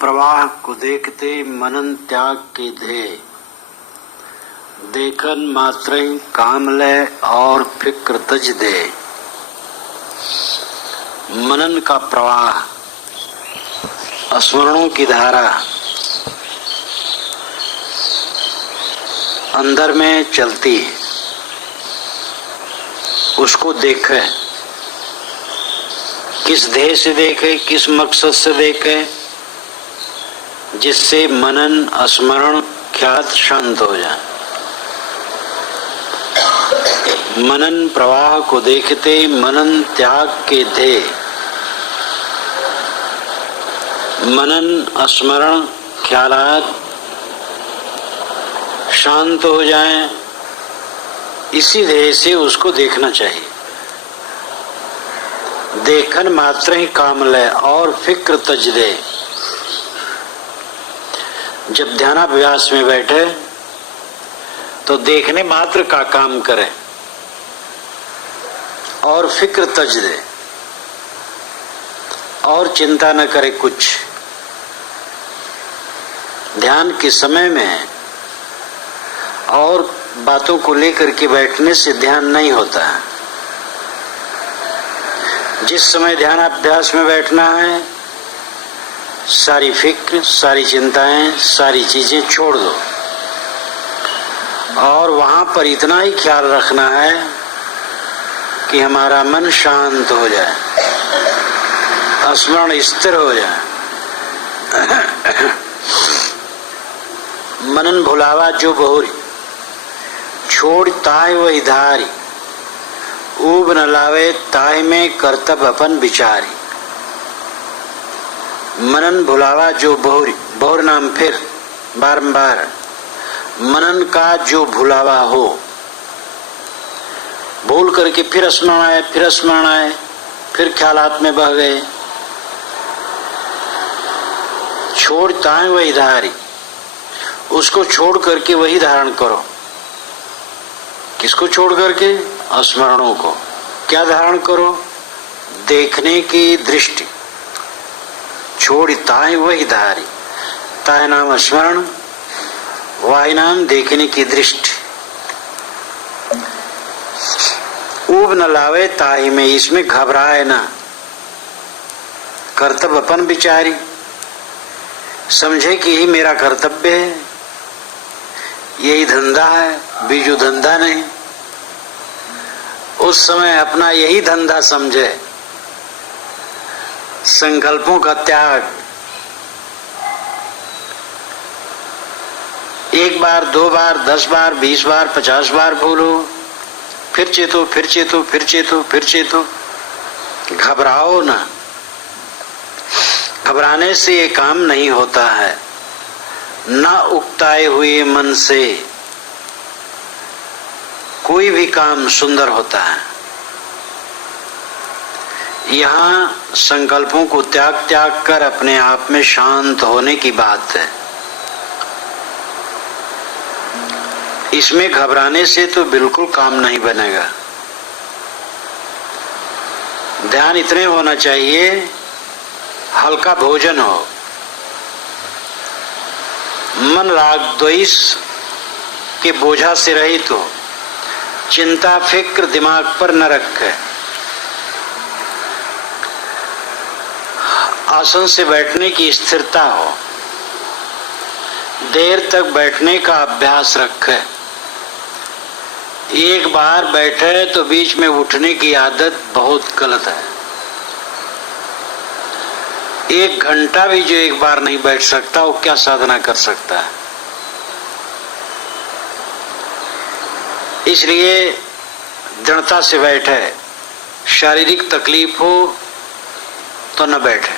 प्रवाह को देखते मनन त्याग के ध्येय, देखन मात्र ही काम ले और फिक्र तज दे। मनन का प्रवाह, स्मरणों की धारा अंदर में चलती है, उसको देखे, किस ध्येय से देखे, किस मकसद से देखे, जिससे मनन स्मरण ख्यात शांत हो जाए। मनन प्रवाह को देखते मनन त्याग के ध्येय, मनन स्मरण ख्यालात शांत हो जाएं, इसी ध्येय से उसको देखना चाहिए। देखन मात्र ही काम ले और फिक्र तज दे। जब ध्यानाभ्यास में बैठे तो देखने मात्र का काम करे और फिक्र तज दे और चिंता न करे कुछ। ध्यान के समय में और बातों को लेकर के बैठने से ध्यान नहीं होता है। जिस समय ध्यानाभ्यास में बैठना है, सारी फिक्र, सारी चिंताएं, सारी चीजें छोड़ दो और वहां पर इतना ही ख्याल रखना है कि हमारा मन शांत हो जाए, स्मरण स्थिर हो जाए। मनन भुलावा जो बहुरी, छोड़ ताय वही धारी, ऊब न लावे ताय में कर्तव्य अपन विचारी। मनन भुलावा जो बहुरी, बहुर नाम फिर बारंबार, मनन का जो भुलावा हो, भूल करके फिर स्मरण आए, फिर स्मरण आए, फिर ख्यालात में बह गए। छोड़ता है वही धारी, उसको छोड़ करके वही धारण करो। किसको छोड़ करके? स्मरणों को। क्या धारण करो? देखने की दृष्टि। छोड़ ताय वही धारी, ताय नाम स्मरण, वाही नाम देखने की दृष्टि। ऊब न लावे ताही में, इसमें घबराए ना। कर्तव्य अपन विचारी, समझे कि यही मेरा कर्तव्य है, यही धंधा है, बीजू धंधा नहीं। उस समय अपना यही धंधा समझे, संकल्पों का त्याग। एक बार, दो बार, 10 बार, 20 बार, 50 बार बोलो, फिर चेतो, फिर चेतो, फिर चेतो, फिर चेतो। घबराओ ना। घबराने से ये काम नहीं होता है। ना उकताए हुए मन से कोई भी काम सुंदर होता है। यहाँ संकल्पों को त्याग कर अपने आप में शांत होने की बात है। इसमें घबराने से तो बिल्कुल काम नहीं बनेगा। ध्यान इतने होना चाहिए, हल्का भोजन हो, मन राग द्वेष के बोझा से रहित हो, चिंता फिक्र दिमाग पर न रखे। आसन से बैठने की स्थिरता हो, देर तक बैठने का अभ्यास रखे। एक बार बैठे तो बीच में उठने की आदत बहुत गलत है। 1 घंटा भी जो एक बार नहीं बैठ सकता, वो क्या साधना कर सकता है? इसलिए दृढ़ता से बैठे। शारीरिक तकलीफ हो तो न बैठे।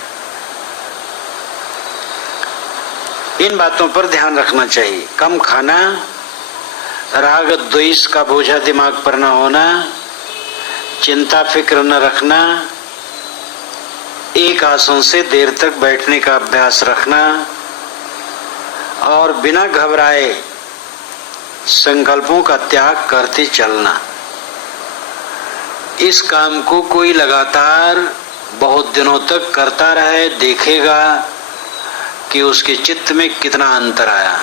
इन बातों पर ध्यान रखना चाहिए। कम खाना, राग द्वेष का बोझा दिमाग पर न होना, चिंता फिक्र न रखना, एक आसन से देर तक बैठने का अभ्यास रखना और बिना घबराए संकल्पों का त्याग करते चलना। इस काम को कोई लगातार बहुत दिनों तक करता रहे, देखेगा कि उसके चित्त में कितना अंतर आया,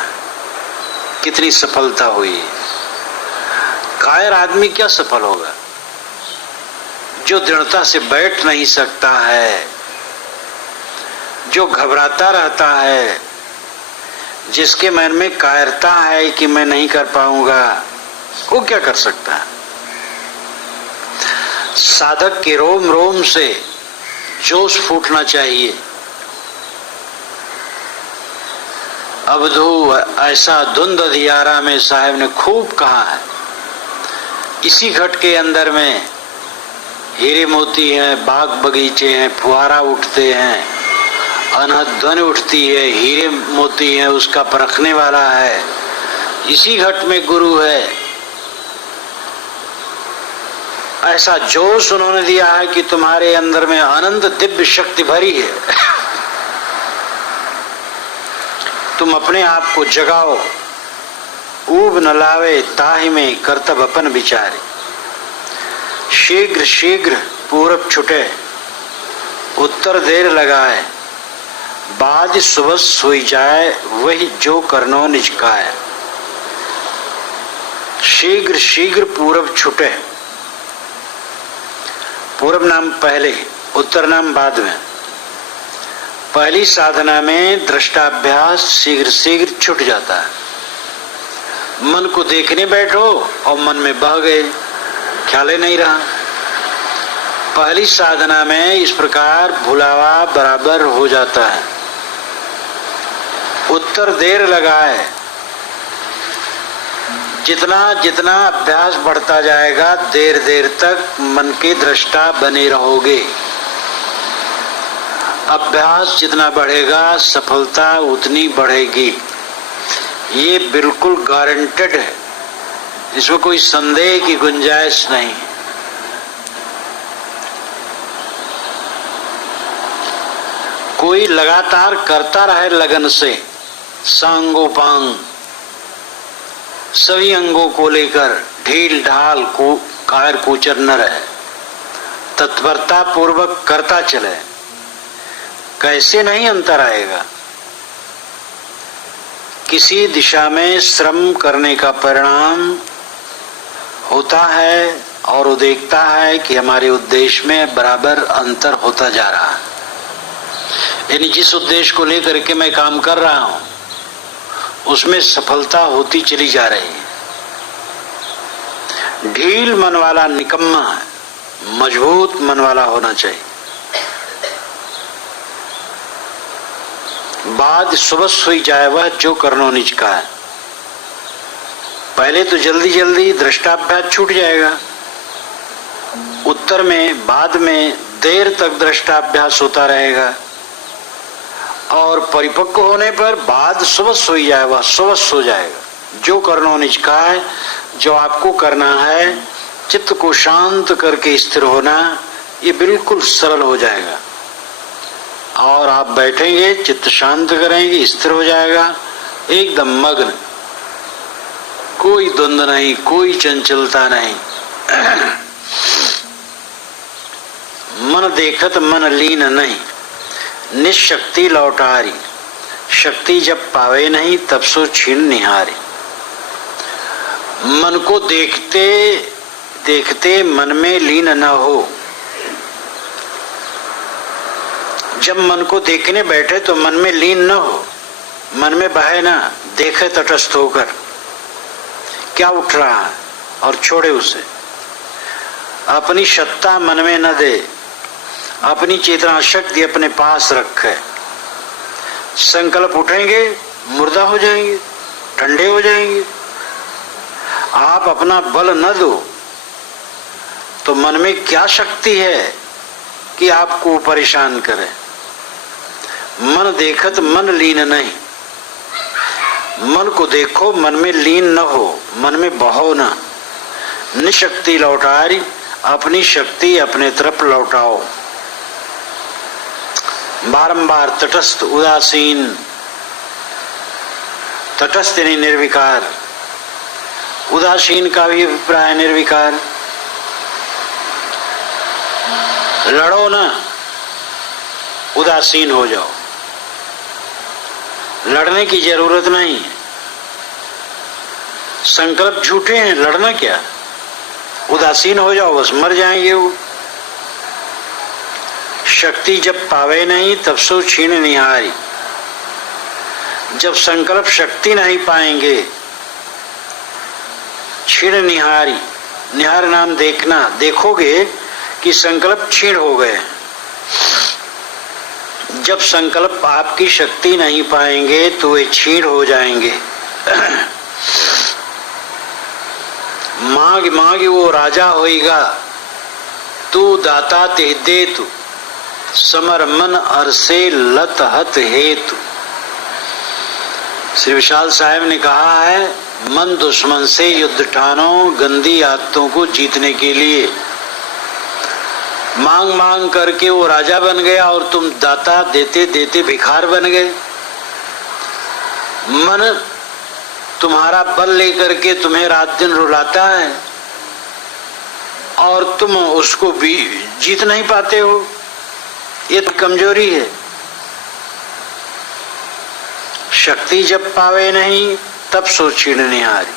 कितनी सफलता हुई। कायर आदमी क्या सफल होगा? जो दृढ़ता से बैठ नहीं सकता है, जो घबराता रहता है, जिसके मन में कायरता है कि मैं नहीं कर पाऊंगा, वो क्या कर सकता है? साधक के रोम रोम से जोश फूटना चाहिए। अवधू ऐसा धुंध अधियारा में साहब ने खूब कहा है। इसी घट के अंदर में हीरे मोती हैं, बाग बगीचे हैं, फुहारा उठते हैं, अनहद ध्वनि उठती है, हीरे मोती हैं, उसका परखने वाला है। इसी घट में गुरु है। ऐसा जोश उन्होंने दिया है कि तुम्हारे अंदर में अनंत दिव्य शक्ति भरी है। तुम अपने आप को जगाओ। ऊब न लावे ताहि में कर्तव्य अपन विचारे। शीघ्र शीघ्र पूरब छुटे, उत्तर देर लगाए, बाद सुबह सोई जाए, वही जो करनो निज काए। शीघ्र शीघ्र पूरब छुटे। पूरब नाम पहले, उत्तर नाम बाद में। पहली साधना में दृष्टाभ्यास शीघ्र शीघ्र छूट जाता है। मन को देखने बैठो और मन में बह गए, ख्याल ही नहीं रहा। पहली साधना में इस प्रकार भुलावा बराबर हो जाता है। उत्तर देर लगाए, जितना जितना अभ्यास बढ़ता जाएगा देर देर तक मन के दृष्टा बने रहोगे। अभ्यास जितना बढ़ेगा सफलता उतनी बढ़ेगी। ये बिल्कुल गारंटेड है, इसमें कोई संदेह की गुंजाइश नहीं। कोई लगातार करता रहे लगन से, सांगोपांग सभी अंगों को लेकर ढील ढाल को कायर कूचर न रहे, तत्परता पूर्वक करता चले, कैसे नहीं अंतर आएगा। किसी दिशा में श्रम करने का परिणाम होता है और वो देखता है कि हमारे उद्देश्य में बराबर अंतर होता जा रहा है। यानी जिस उद्देश्य को लेकर के मैं काम कर रहा हूं उसमें सफलता होती चली जा रही है। ढील मन वाला निकम्मा है, मजबूत मन वाला होना चाहिए। बाद सुबह सोई जाए वह जो करनो निज का है। पहले तो जल्दी जल्दी दृष्टाभ्यास छूट जाएगा, उत्तर में बाद में देर तक दृष्टाभ्यास होता रहेगा और परिपक्व होने पर बाद सुबह सोई जाए वह सुबह सो जाएगा। जो करनो निज का है, जो आपको करना है, चित्त को शांत करके स्थिर होना, ये बिल्कुल सरल हो जाएगा। और आप बैठेंगे, चित्त शांत करेंगे, स्थिर हो जाएगा, एकदम मग्न, कोई द्वंद्व नहीं, कोई चंचलता नहीं। मन देखत मन लीन नहीं, निशक्ति लौटारी, शक्ति जब पावे नहीं तब सो छीन निहारी। मन को देखते देखते मन में लीन न हो। जब मन को देखने बैठे तो मन में लीन न हो, मन में बहे ना, देखे तटस्थ होकर क्या उठ रहा है और छोड़े उसे। अपनी सत्ता मन में न दे, अपनी चेतना शक्ति अपने पास रखे। संकल्प उठेंगे मुर्दा हो जाएंगे, ठंडे हो जाएंगे। आप अपना बल न दो तो मन में क्या शक्ति है कि आपको परेशान करे। मन देखत मन लीन नहीं, मन को देखो, मन में लीन न हो, मन में बहो ना। निशक्ति लौटारी, अपनी शक्ति अपने तरफ लौटाओ। बारंबार तटस्थ उदासीन, तटस्थ यानी निर्विकार, उदासीन का भी अभिप्राय निर्विकार। लड़ो ना, उदासीन हो जाओ। लड़ने की जरूरत नहीं है। संकल्प झूठे हैं, लड़ना क्या? उदासीन हो जाओ, बस मर जाएंगे वो। शक्ति जब पावे नहीं तब सो छीण निहारी। जब संकल्प शक्ति नहीं पाएंगे, छीण निहारी, निहार नाम देखना, देखोगे कि संकल्प छीण हो गए। जब संकल्प आपकी शक्ति नहीं पाएंगे तो वे छीण हो जाएंगे। मांग मांग वो राजा होएगा, तू दाता ते दे तू, समर मन अरसे लत हत हेतु। श्री विशाल साहब ने कहा है, मन दुश्मन से युद्ध ठानो गंदी आदतों को जीतने के लिए। मांग मांग करके वो राजा बन गया और तुम दाता देते देते भिखार बन गए। मन तुम्हारा बल लेकर के तुम्हें रात दिन रुलाता है और तुम उसको भी जीत नहीं पाते हो। ये तो कमजोरी है। शक्ति जब पावे नहीं तब सो छीण निहारी।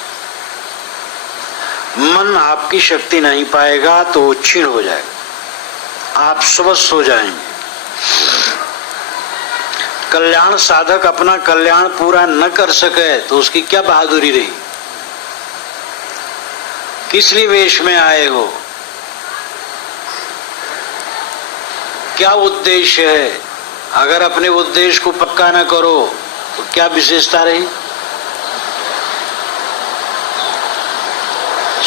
मन आपकी शक्ति नहीं पाएगा तो वो छीण हो जाएगा, आप स्वस्थ हो जाएंगे। कल्याण साधक अपना कल्याण पूरा न कर सके तो उसकी क्या बहादुरी रही? किस लिए वेश में आए हो? क्या उद्देश्य है? अगर अपने उद्देश्य को पक्का न करो तो क्या विशेषता रही?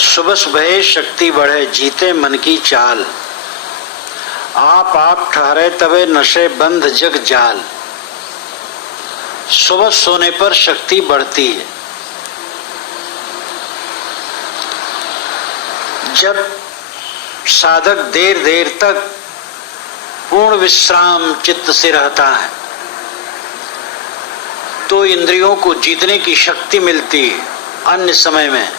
सुबह सुबह शक्ति बढ़े, जीते मन की चाल। आप ठहरे तबे नशे बंद जग जाल। सुबह सोने पर शक्ति बढ़ती है। जब साधक देर देर तक पूर्ण विश्राम चित्त से रहता है तो इंद्रियों को जीतने की शक्ति मिलती है। अन्य समय में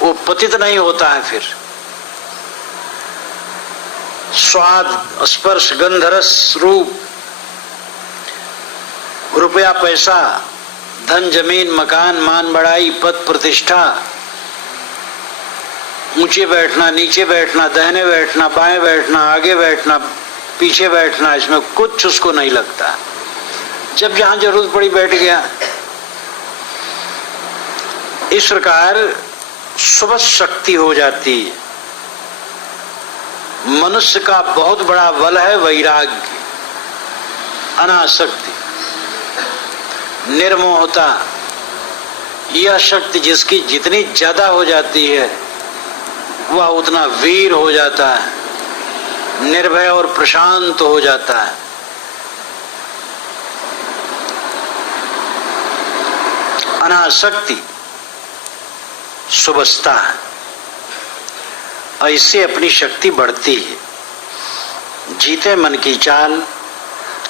वो पतित नहीं होता है। फिर स्वाद, स्पर्श, गंध, रस, रूप, रुपया पैसा, धन, जमीन, मकान, मान बढ़ाई, पद प्रतिष्ठा, ऊंचे बैठना, नीचे बैठना, दाहिने बैठना, बाएं बैठना, आगे बैठना, पीछे बैठना, इसमें कुछ उसको नहीं लगता। जब जहां जरूरत पड़ी बैठ गया। इस प्रकार सुबह शक्ति हो जाती है। मनुष्य का बहुत बड़ा बल है वैराग्य, अनासक्ति, निर्मोहता। यह शक्ति जिसकी जितनी ज्यादा हो जाती है वह उतना वीर हो जाता है, निर्भय और प्रशांत हो जाता है। अनासक्ति सुबस्ता है। ऐसे अपनी शक्ति बढ़ती है। जीते मन की चाल।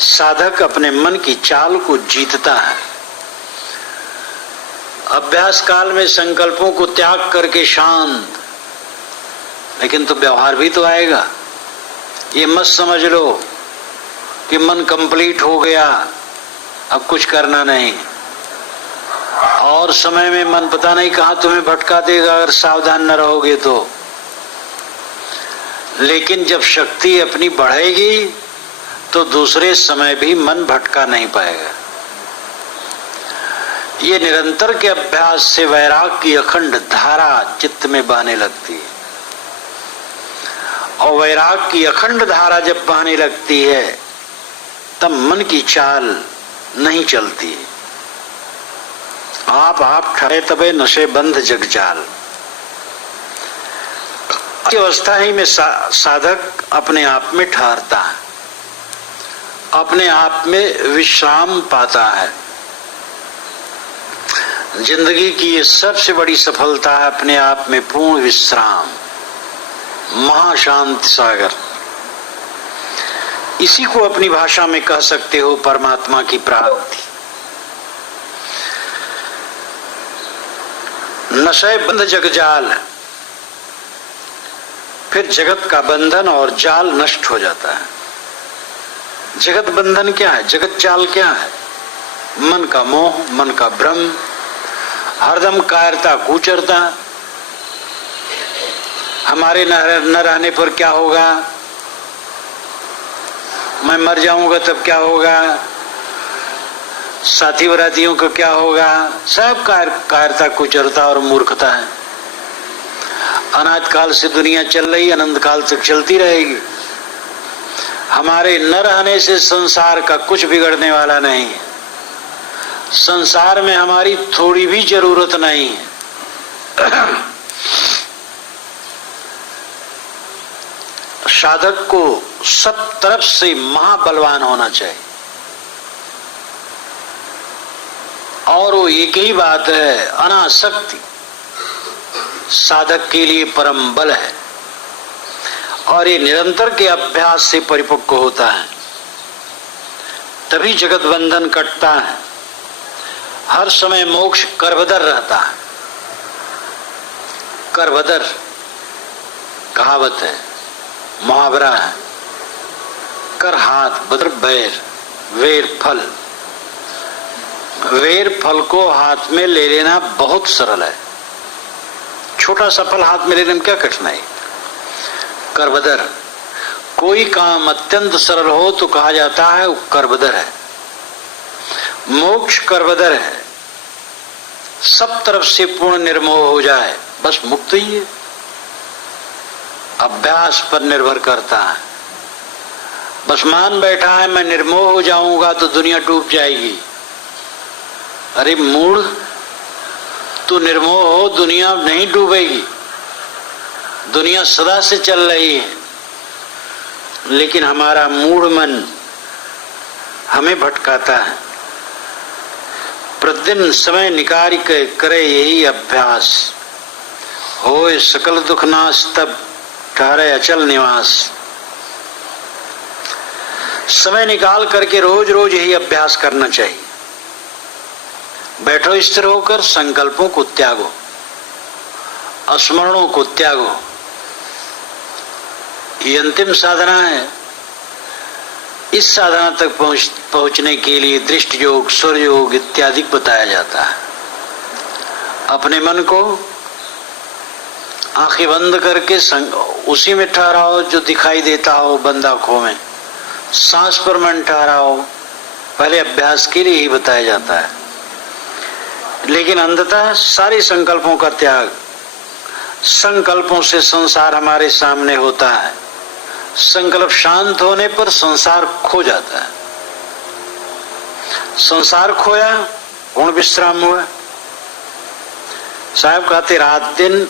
साधक अपने मन की चाल को जीतता है। अभ्यास काल में संकल्पों को त्याग करके शांत, लेकिन तो व्यवहार भी तो आएगा। ये मत समझ लो कि मन कंप्लीट हो गया, अब कुछ करना नहीं। और समय में मन पता नहीं कहां तुम्हें भटका देगा अगर सावधान न रहोगे तो। लेकिन जब शक्ति अपनी बढ़ेगी तो दूसरे समय भी मन भटका नहीं पाएगा। ये निरंतर के अभ्यास से वैराग की अखंड धारा चित्त में बहने लगती है। और वैराग की अखंड धारा जब बहने लगती है तब मन की चाल नहीं चलती। आप ठहरे तबे नशे बंध जग जाल। इस अवस्था ही में साधक अपने आप में ठहरता है, अपने आप में विश्राम पाता है। जिंदगी की ये सबसे बड़ी सफलता है अपने आप में पूर्ण विश्राम, महाशांति सागर। इसी को अपनी भाषा में कह सकते हो परमात्मा की प्राप्ति। नशे बंध जग जाल। फिर जगत का बंधन और जाल नष्ट हो जाता है। जगत बंधन क्या है? जगत जाल क्या है? मन का मोह, मन का भ्रम, हरदम कायरता, कूचरता, हमारे न रहने पर क्या होगा, मैं मर जाऊंगा तब क्या होगा, साथी बरातियों का क्या होगा, सब कायरता, कुचरता और मूर्खता है। अनाद काल से दुनिया चल रही, अनंत काल तक चलती रहेगी। हमारे न रहने से संसार का कुछ बिगड़ने वाला नहीं है। संसार में हमारी थोड़ी भी जरूरत नहीं है। साधक को सब तरफ से महाबलवान होना चाहिए, और वो एक ही बात है, अनासक्ति साधक के लिए परम बल है, और ये निरंतर के अभ्यास से परिपक्व होता है, तभी जगत बंधन कटता है। हर समय मोक्ष करबदर रहता है। करबदर कहावत है, मुहावरा है। कर हाथ बदर बैर, वेर फल। वेर फल को हाथ में ले लेना बहुत सरल है। छोटा सा फल हाथ में लेने में क्या कठिनाई। करबदर, कोई काम अत्यंत सरल हो तो कहा जाता है वो करबदर है। मोक्ष करबदर है, सब तरफ से पूर्ण निर्मोह हो जाए बस मुक्त ही है। अभ्यास पर निर्भर करता है। बस मान बैठा है मैं निर्मोह हो जाऊंगा तो दुनिया डूब जाएगी। अरे मूढ़, तू निर्मोह हो, दुनिया नहीं डूबेगी। दुनिया सदा से चल रही है, लेकिन हमारा मूढ़ मन हमें भटकाता है। प्रतिदिन समय निकाल के करे यही अभ्यास, होए सकल दुख नाश, तब ठहरे अचल निवास। समय निकाल करके रोज रोज यही अभ्यास करना चाहिए। बैठो स्थिर होकर, संकल्पों को त्यागो, स्मरणों को त्यागो। ये अंतिम साधना है। इस साधना तक पहुंचने के लिए दृष्टि योग, स्वर योग इत्यादि बताया जाता है। अपने मन को आंखें बंद करके उसी में ठहराओ जो दिखाई देता हो बंद आंखों में। सांस पर मन ठहराओ, पहले अभ्यास के लिए ही बताया जाता है। लेकिन अंततः सारे संकल्पों का त्याग। संकल्पों से संसार हमारे सामने होता है। संकल्प शांत होने पर संसार खो जाता है। संसार खोया, पूर्ण विश्राम हुआ। साहब कहते रात दिन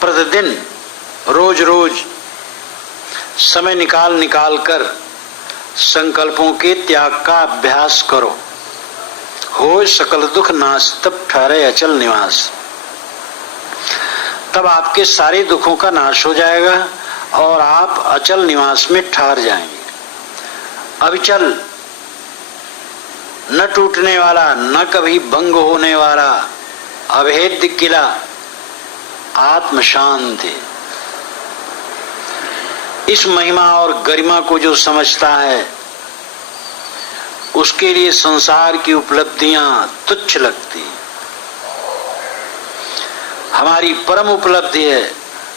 प्रतिदिन रोज रोज समय निकाल निकाल कर संकल्पों के त्याग का अभ्यास करो। हो सकल दुख नाश, तब ठहरे अचल निवास। तब आपके सारे दुखों का नाश हो जाएगा और आप अचल निवास में ठहर जाएंगे। अविचल, न टूटने वाला, न कभी भंग होने वाला अभेद्य किला आत्म शांति। इस महिमा और गरिमा को जो समझता है उसके लिए संसार की उपलब्धियां तुच्छ लगती। हमारी परम उपलब्धि है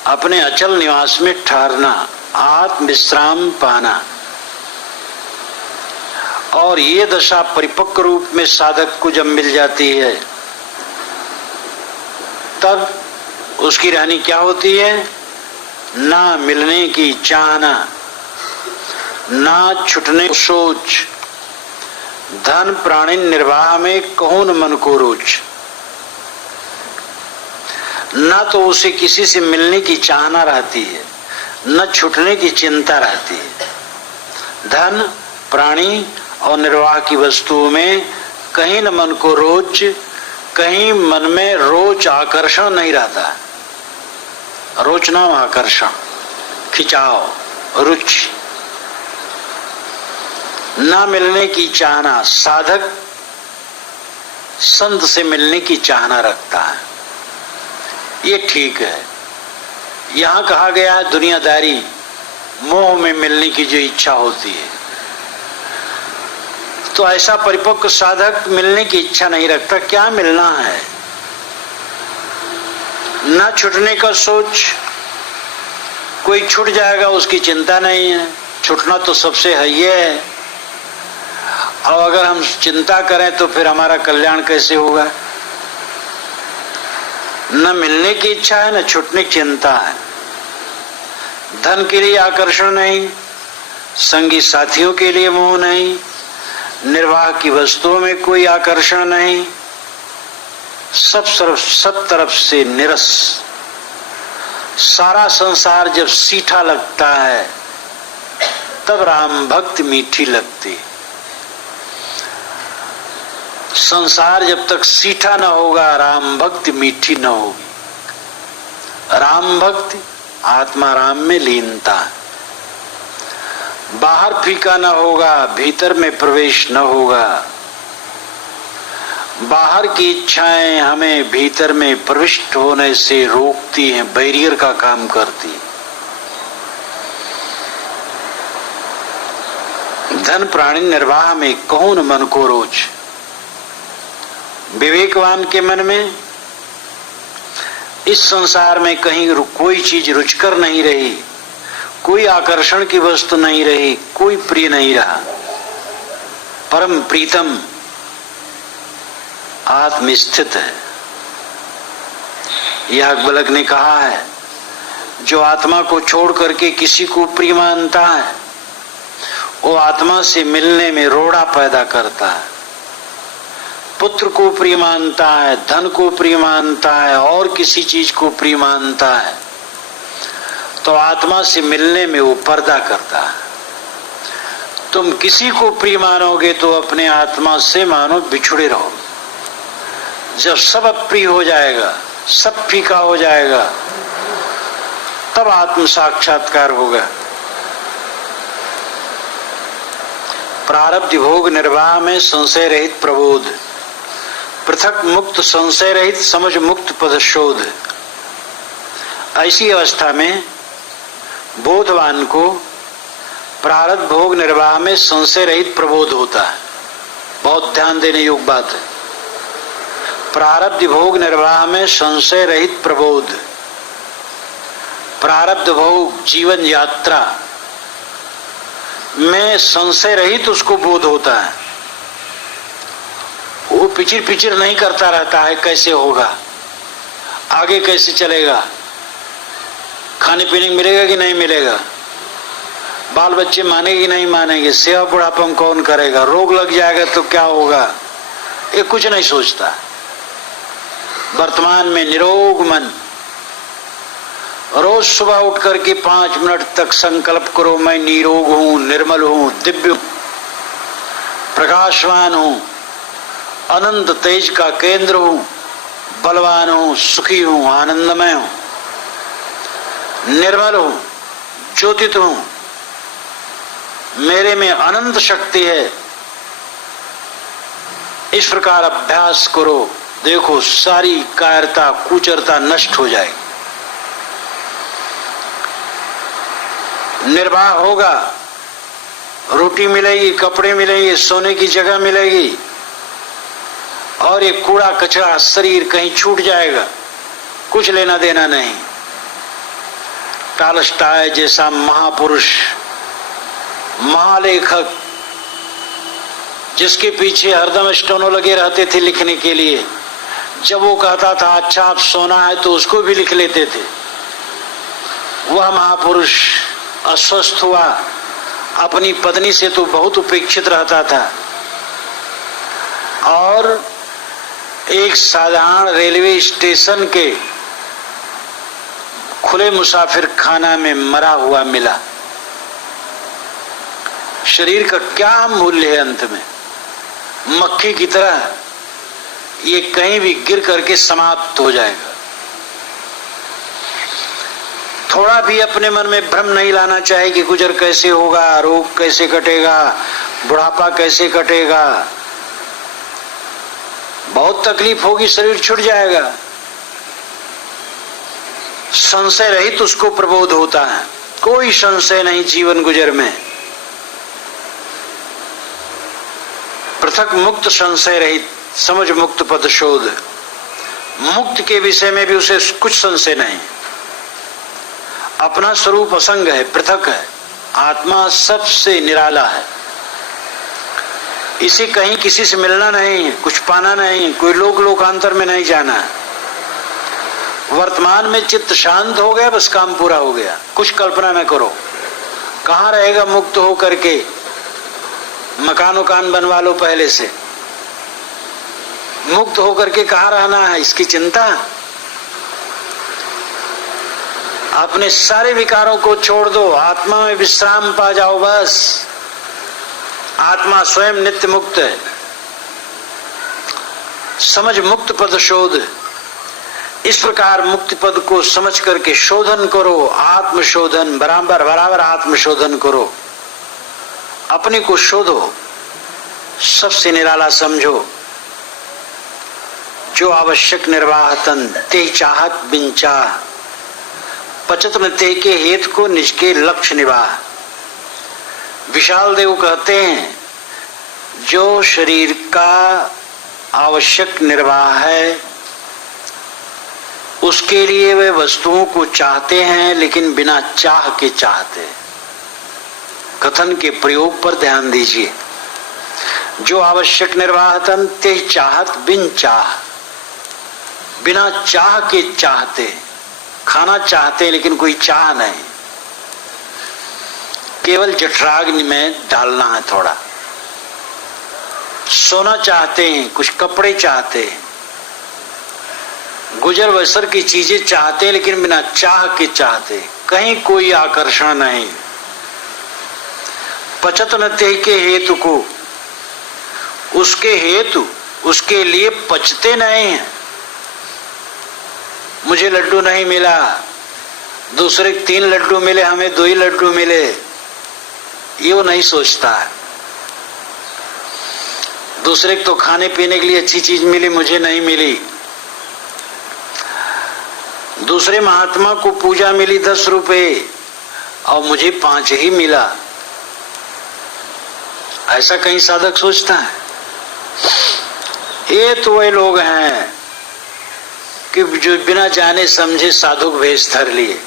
अपने अचल निवास में ठहरना, आत्म विश्राम पाना। और ये दशा परिपक्व रूप में साधक को जब मिल जाती है तब उसकी रहनी क्या होती है? ना मिलने की चाहना, ना छुटने की सोच, धन प्राणी निर्वाह में कौन मन को रोच। न तो उसे किसी से मिलने की चाहना रहती है, न छूटने की चिंता रहती है। धन, प्राणी और निर्वाह की वस्तुओं में कहीं न मन को रोच, कहीं मन में रोच आकर्षण नहीं रहता। रोचना, आकर्षण, खिंचाव, रुचि, न मिलने की चाहना। साधक संत से मिलने की चाहना रखता है, ये ठीक है। यहां कहा गया है दुनियादारी, मोह में मिलने की जो इच्छा होती है। तो ऐसा परिपक्व साधक मिलने की इच्छा नहीं रखता। क्या मिलना है, न छूटने का सोच। कोई छूट जाएगा उसकी चिंता नहीं है, छूटना तो सबसे है ही है। और अगर हम चिंता करें तो फिर हमारा कल्याण कैसे होगा। न मिलने की इच्छा है, न छूटने की चिंता है। धन के लिए आकर्षण नहीं, संगी साथियों के लिए मोह नहीं, निर्वाह की वस्तुओं में कोई आकर्षण नहीं, सब तरफ से निरस। सारा संसार जब सीठा लगता है तब राम भक्ति मीठी लगती। संसार जब तक सीठा न होगा राम भक्ति मीठी न होगी। राम भक्ति आत्मा राम में लीनता। बाहर फीका न होगा, भीतर में प्रवेश न होगा। बाहर की इच्छाएं हमें भीतर में प्रविष्ट होने से रोकती हैं, बैरियर का काम करती। धन प्राणी निर्वाह में कौन मन को रोज। विवेकवान के मन में इस संसार में कहीं कोई चीज रुचकर नहीं रही, कोई आकर्षण की वस्तु नहीं रही, कोई प्रिय नहीं रहा। परम प्रीतम आत्मस्थित है। यह अकबलक ने कहा है, जो आत्मा को छोड़ करके किसी को प्रिय मानता है वो आत्मा से मिलने में रोड़ा पैदा करता है। पुत्र को प्रिय मानता है, धन को प्रिय मानता है और किसी चीज को प्रिय मानता है तो आत्मा से मिलने में वो पर्दा करता है। तुम किसी को प्रिय मानोगे तो अपने आत्मा से मानो बिछुड़े रहो। जब सब अप्रिय हो जाएगा, सब फीका हो जाएगा, तब आत्म साक्षात्कार होगा। प्रारब्ध भोग निर्वाह में संशय रहित प्रबोध, पृथक मुक्त संशय रहित समझ मुक्त पदशोध। ऐसी अवस्था में बोधवान को प्रारब्ध भोग निर्वाह में संशय रहित प्रबोध होता है। बहुत ध्यान देने योग्य बात है। प्रारब्ध भोग निर्वाह में संशय रहित प्रबोध। प्रारब्ध भोग जीवन यात्रा में संशय रहित उसको बोध होता है। वो पिचिर पिचिर नहीं करता रहता है कैसे होगा, आगे कैसे चलेगा, खाने पीने को मिलेगा कि नहीं मिलेगा, बाल बच्चे मानेंगे कि नहीं मानेंगे, सेवा बुढ़ापा में कौन करेगा, रोग लग जाएगा तो क्या होगा, ये कुछ नहीं सोचता। वर्तमान में निरोग मन। रोज सुबह उठ करके 5 मिनट तक संकल्प करो, मैं निरोग हूं, निर्मल हूं, दिव्य प्रकाशवान हूं, अनंत तेज का केंद्र हूं, बलवान हूं, सुखी हूं, आनंदमय हूं, निर्मल हूं, ज्योतित हूं, मेरे में अनंत शक्ति है। इस प्रकार अभ्यास करो, देखो सारी कायरता कुचरता नष्ट हो जाएगी। निर्वाह होगा, रोटी मिलेगी, कपड़े मिलेंगे, सोने की जगह मिलेगी और ये कूड़ा कचरा शरीर कहीं छूट जाएगा, कुछ लेना देना नहीं। टॉलस्टॉय जैसा महापुरुष, महालेखक, जिसके पीछे हरदम स्टोनो लगे रहते थे लिखने के लिए, जब वो कहता था अच्छा आप सोना है तो उसको भी लिख लेते थे। वह महापुरुष अस्वस्थ हुआ, अपनी पत्नी से तो बहुत उपेक्षित रहता था और एक साधारण रेलवे स्टेशन के खुले मुसाफिर खाना में मरा हुआ मिला। शरीर का क्या मूल्य है अंत में, मक्खी की तरह ये कहीं भी गिर करके समाप्त हो जाएगा। थोड़ा भी अपने मन में भ्रम नहीं लाना चाहिए कि गुजर कैसे होगा, रोग कैसे कटेगा, बुढ़ापा कैसे कटेगा, बहुत तकलीफ होगी, शरीर छूट जाएगा। संशय रहित उसको प्रबोध होता है, कोई संशय नहीं जीवन गुजर में। पृथक मुक्त संशय रहित समझ मुक्त पद शोध। मुक्त के विषय में भी उसे कुछ संशय नहीं। अपना स्वरूप असंग है, पृथक है। आत्मा सबसे निराला है। इसे कहीं किसी से मिलना नहीं, कुछ पाना नहीं, कोई लोकांतर में नहीं जाना है। वर्तमान में चित्त शांत हो गया, बस काम पूरा हो गया। कुछ कल्पना न करो। कहाँ रहेगा मुक्त हो करके? मकान उकान बनवा लो पहले से। मुक्त होकर के कहाँ रहना है, इसकी चिंता। अपने सारे विकारों को छोड़ दो, आत्मा में विश्राम पा जाओ बस। आत्मा स्वयं नित्य मुक्त है। समझ मुक्त पद शोध। इस प्रकार मुक्ति पद को समझ करके शोधन करो, आत्मशोधन, बराबर बराबर आत्मशोधन करो। अपने को शोधो, सबसे निराला समझो। जो आवश्यक निर्वाहतन ते चाहत बिन चाह, पचत न ते के हेतु को निज के लक्ष्य निवाह। विशाल देव कहते हैं जो शरीर का आवश्यक निर्वाह है उसके लिए वे वस्तुओं को चाहते हैं, लेकिन बिना चाह के चाहते। कथन के प्रयोग पर ध्यान दीजिए। जो आवश्यक निर्वाहतन ते चाहत बिन चाह, बिना चाह के चाहते। खाना चाहते लेकिन कोई चाह नहीं, केवल जठराग्नि में डालना है थोड़ा। सोना चाहते हैं, कुछ कपड़े चाहते हैं, गुजर बसर की चीजें चाहते, लेकिन बिना चाह के चाहते, कहीं कोई आकर्षण नहीं। पचत न ते के हेतु को, उसके हेतु उसके लिए पचते नहीं हैं। मुझे लड्डू नहीं मिला, दूसरे 3 लड्डू मिले, हमें 2 ही लड्डू मिले, ये वो नहीं सोचता है। दूसरे तो खाने पीने के लिए अच्छी चीज मिली, मुझे नहीं मिली। दूसरे महात्मा को पूजा मिली 10 रुपए और मुझे 5 ही मिला। ऐसा कहीं साधक सोचता है? ये तो वे लोग हैं कि जो बिना जाने समझे साधु भेष धर लिए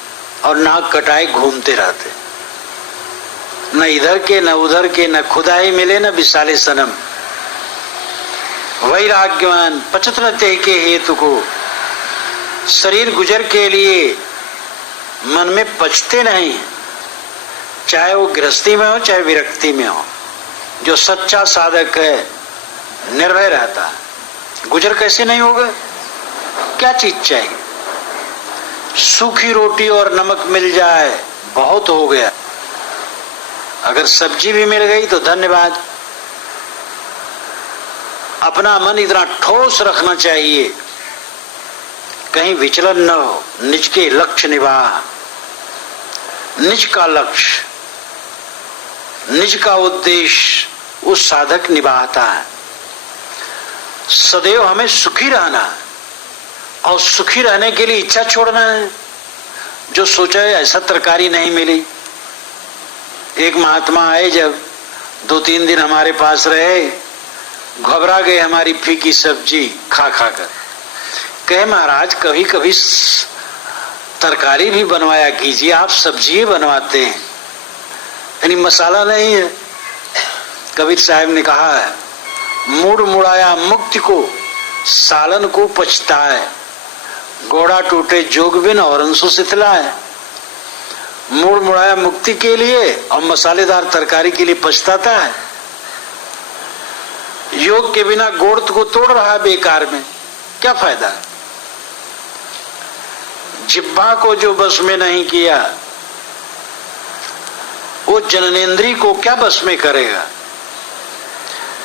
और नाक कटाए घूमते रहते, न इधर के न उधर के, न खुदा ही मिले न विशाले सनम। वैराग्यवान पचत न ते के हेतु को, शरीर गुजर के लिए मन में पचते नहीं, चाहे वो गृहस्थी में हो चाहे विरक्ति में हो। जो सच्चा साधक है निर्भय रहता है। गुजर कैसे नहीं होगा? क्या चीज चाहिए? सूखी रोटी और नमक मिल जाए बहुत हो गया, अगर सब्जी भी मिल गई तो धन्यवाद। अपना मन इतना ठोस रखना चाहिए कहीं विचलन न हो। निज के लक्ष्य निवाह, निज का लक्ष्य, निज का उद्देश्य उस साधक निभाता है। सदैव हमें सुखी रहना है और सुखी रहने के लिए इच्छा छोड़ना है। जो सोचा है ऐसा तरकारी नहीं मिली। एक महात्मा आए, जब 2-3 दिन हमारे पास रहे, घबरा गए हमारी फीकी सब्जी खा खा कर। कहे महाराज कभी कभी तरकारी भी बनवाया कीजिए, आप सब्जी बनवाते हैं, यानी मसाला नहीं है। कबीर साहब ने कहा है, मूड मुड़ाया मुक्ति को, सालन को पछताए, घोड़ा टूटे जोग बिन और अंशु सितलाए। मूड मुड़ाया मुक्ति के लिए और मसालेदार तरकारी के लिए पछताता है। योग के बिना गोड़ को तोड़ रहा है बेकार में, क्या फायदा? जिह्वा को जो बस में नहीं किया वो जननेंद्रिय को क्या बस में करेगा?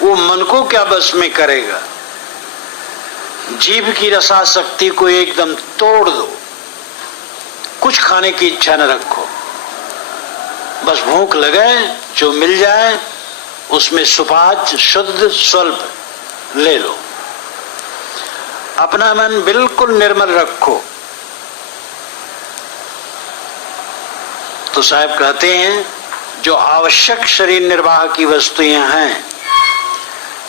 वो मन को क्या बस में करेगा? जीभ की रसाशक्ति को एकदम तोड़ दो, कुछ खाने की इच्छा न रखो, बस भूख लगे जो मिल जाए उसमें सुपाच्य शुद्ध स्वल्प ले लो। अपना मन बिल्कुल निर्मल रखो। तो साहब कहते हैं जो आवश्यक शरीर निर्वाह की वस्तुएं हैं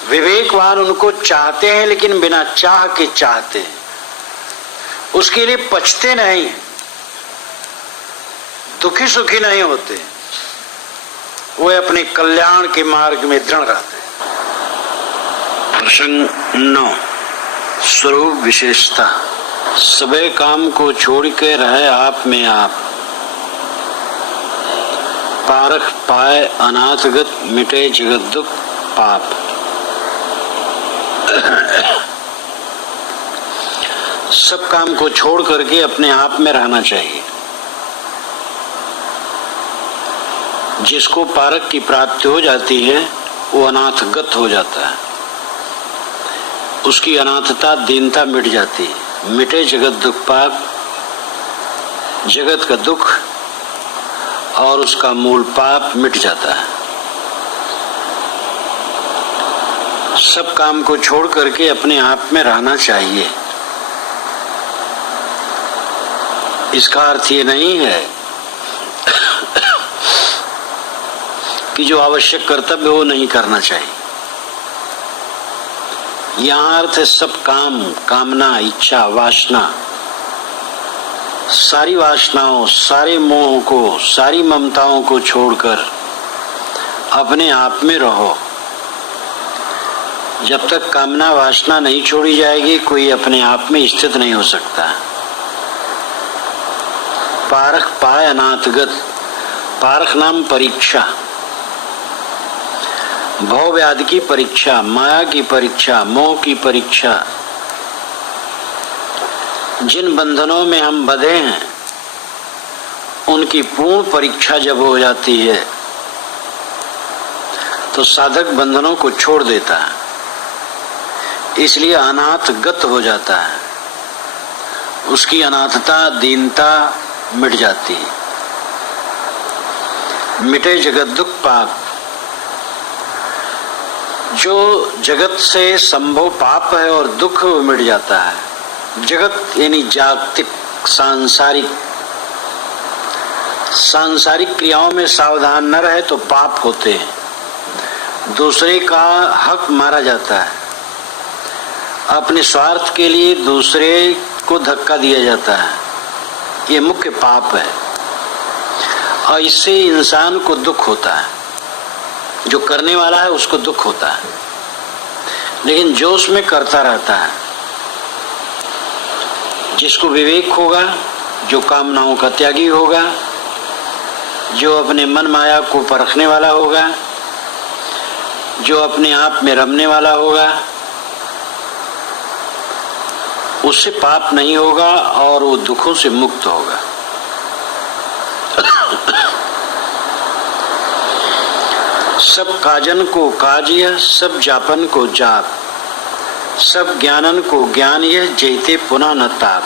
विवेकवान उनको चाहते हैं लेकिन बिना चाह के चाहते हैं, उसके लिए पछते नहीं, दुखी सुखी नहीं होते, वे अपने कल्याण के मार्ग में दृढ़ रहते। प्रसंग 9, स्वरूप विशेषता। सबे काम को छोड़ के रहे आप में आप, पारख पाए अनाथगत, मिटे जगत दुख पाप। सब काम को छोड़ करके अपने आप में रहना चाहिए। जिसको पारक की प्राप्ति हो जाती है वो अनाथगत हो जाता है, उसकी अनाथता दीनता मिट जाती है। मिटे जगत दुख पाप, जगत का दुख और उसका मूल पाप मिट जाता है। सब काम को छोड़ करके अपने आप में रहना चाहिए। इसका अर्थ ये नहीं है कि जो आवश्यक कर्तव्य वो नहीं करना चाहिए। यहाँ अर्थ है सब काम, कामना, इच्छा, वासना, सारी वासनाओं, सारे मोह को, सारी ममताओं को छोड़कर अपने आप में रहो। जब तक कामना वासना नहीं छोड़ी जाएगी कोई अपने आप में स्थित नहीं हो सकता। पारख पाए अनाथगत, पारख नाम परीक्षा, भव व्याधि की परीक्षा, माया की परीक्षा, मोह की परीक्षा। जिन बंधनों में हम बंधे हैं उनकी पूर्ण परीक्षा जब हो जाती है तो साधक बंधनों को छोड़ देता है, इसलिए अनाथगत हो जाता है। उसकी अनाथता दीनता मिट जाती है। मिटे जगत दुख पाप, जो जगत से संभव पाप है और दुख वो मिट जाता है। जगत यानी जागतिक सांसारिक क्रियाओं में सावधान न रहे तो पाप होते हैं। दूसरे का हक मारा जाता है, अपने स्वार्थ के लिए दूसरे को धक्का दिया जाता है, ये मुख्य पाप है और इससे इंसान को दुख होता है। जो करने वाला है उसको दुख होता है, लेकिन जो उसमें करता रहता है, जिसको विवेक होगा, जो कामनाओं का त्यागी होगा, जो अपने मन माया को परखने वाला होगा, जो अपने आप में रमने वाला होगा, उससे पाप नहीं होगा और वो दुखों से मुक्त होगा। सब काजन को काज्य, सब जापन को जाप, सब ज्ञानन को ज्ञान, यह जैते पुनः न ताप।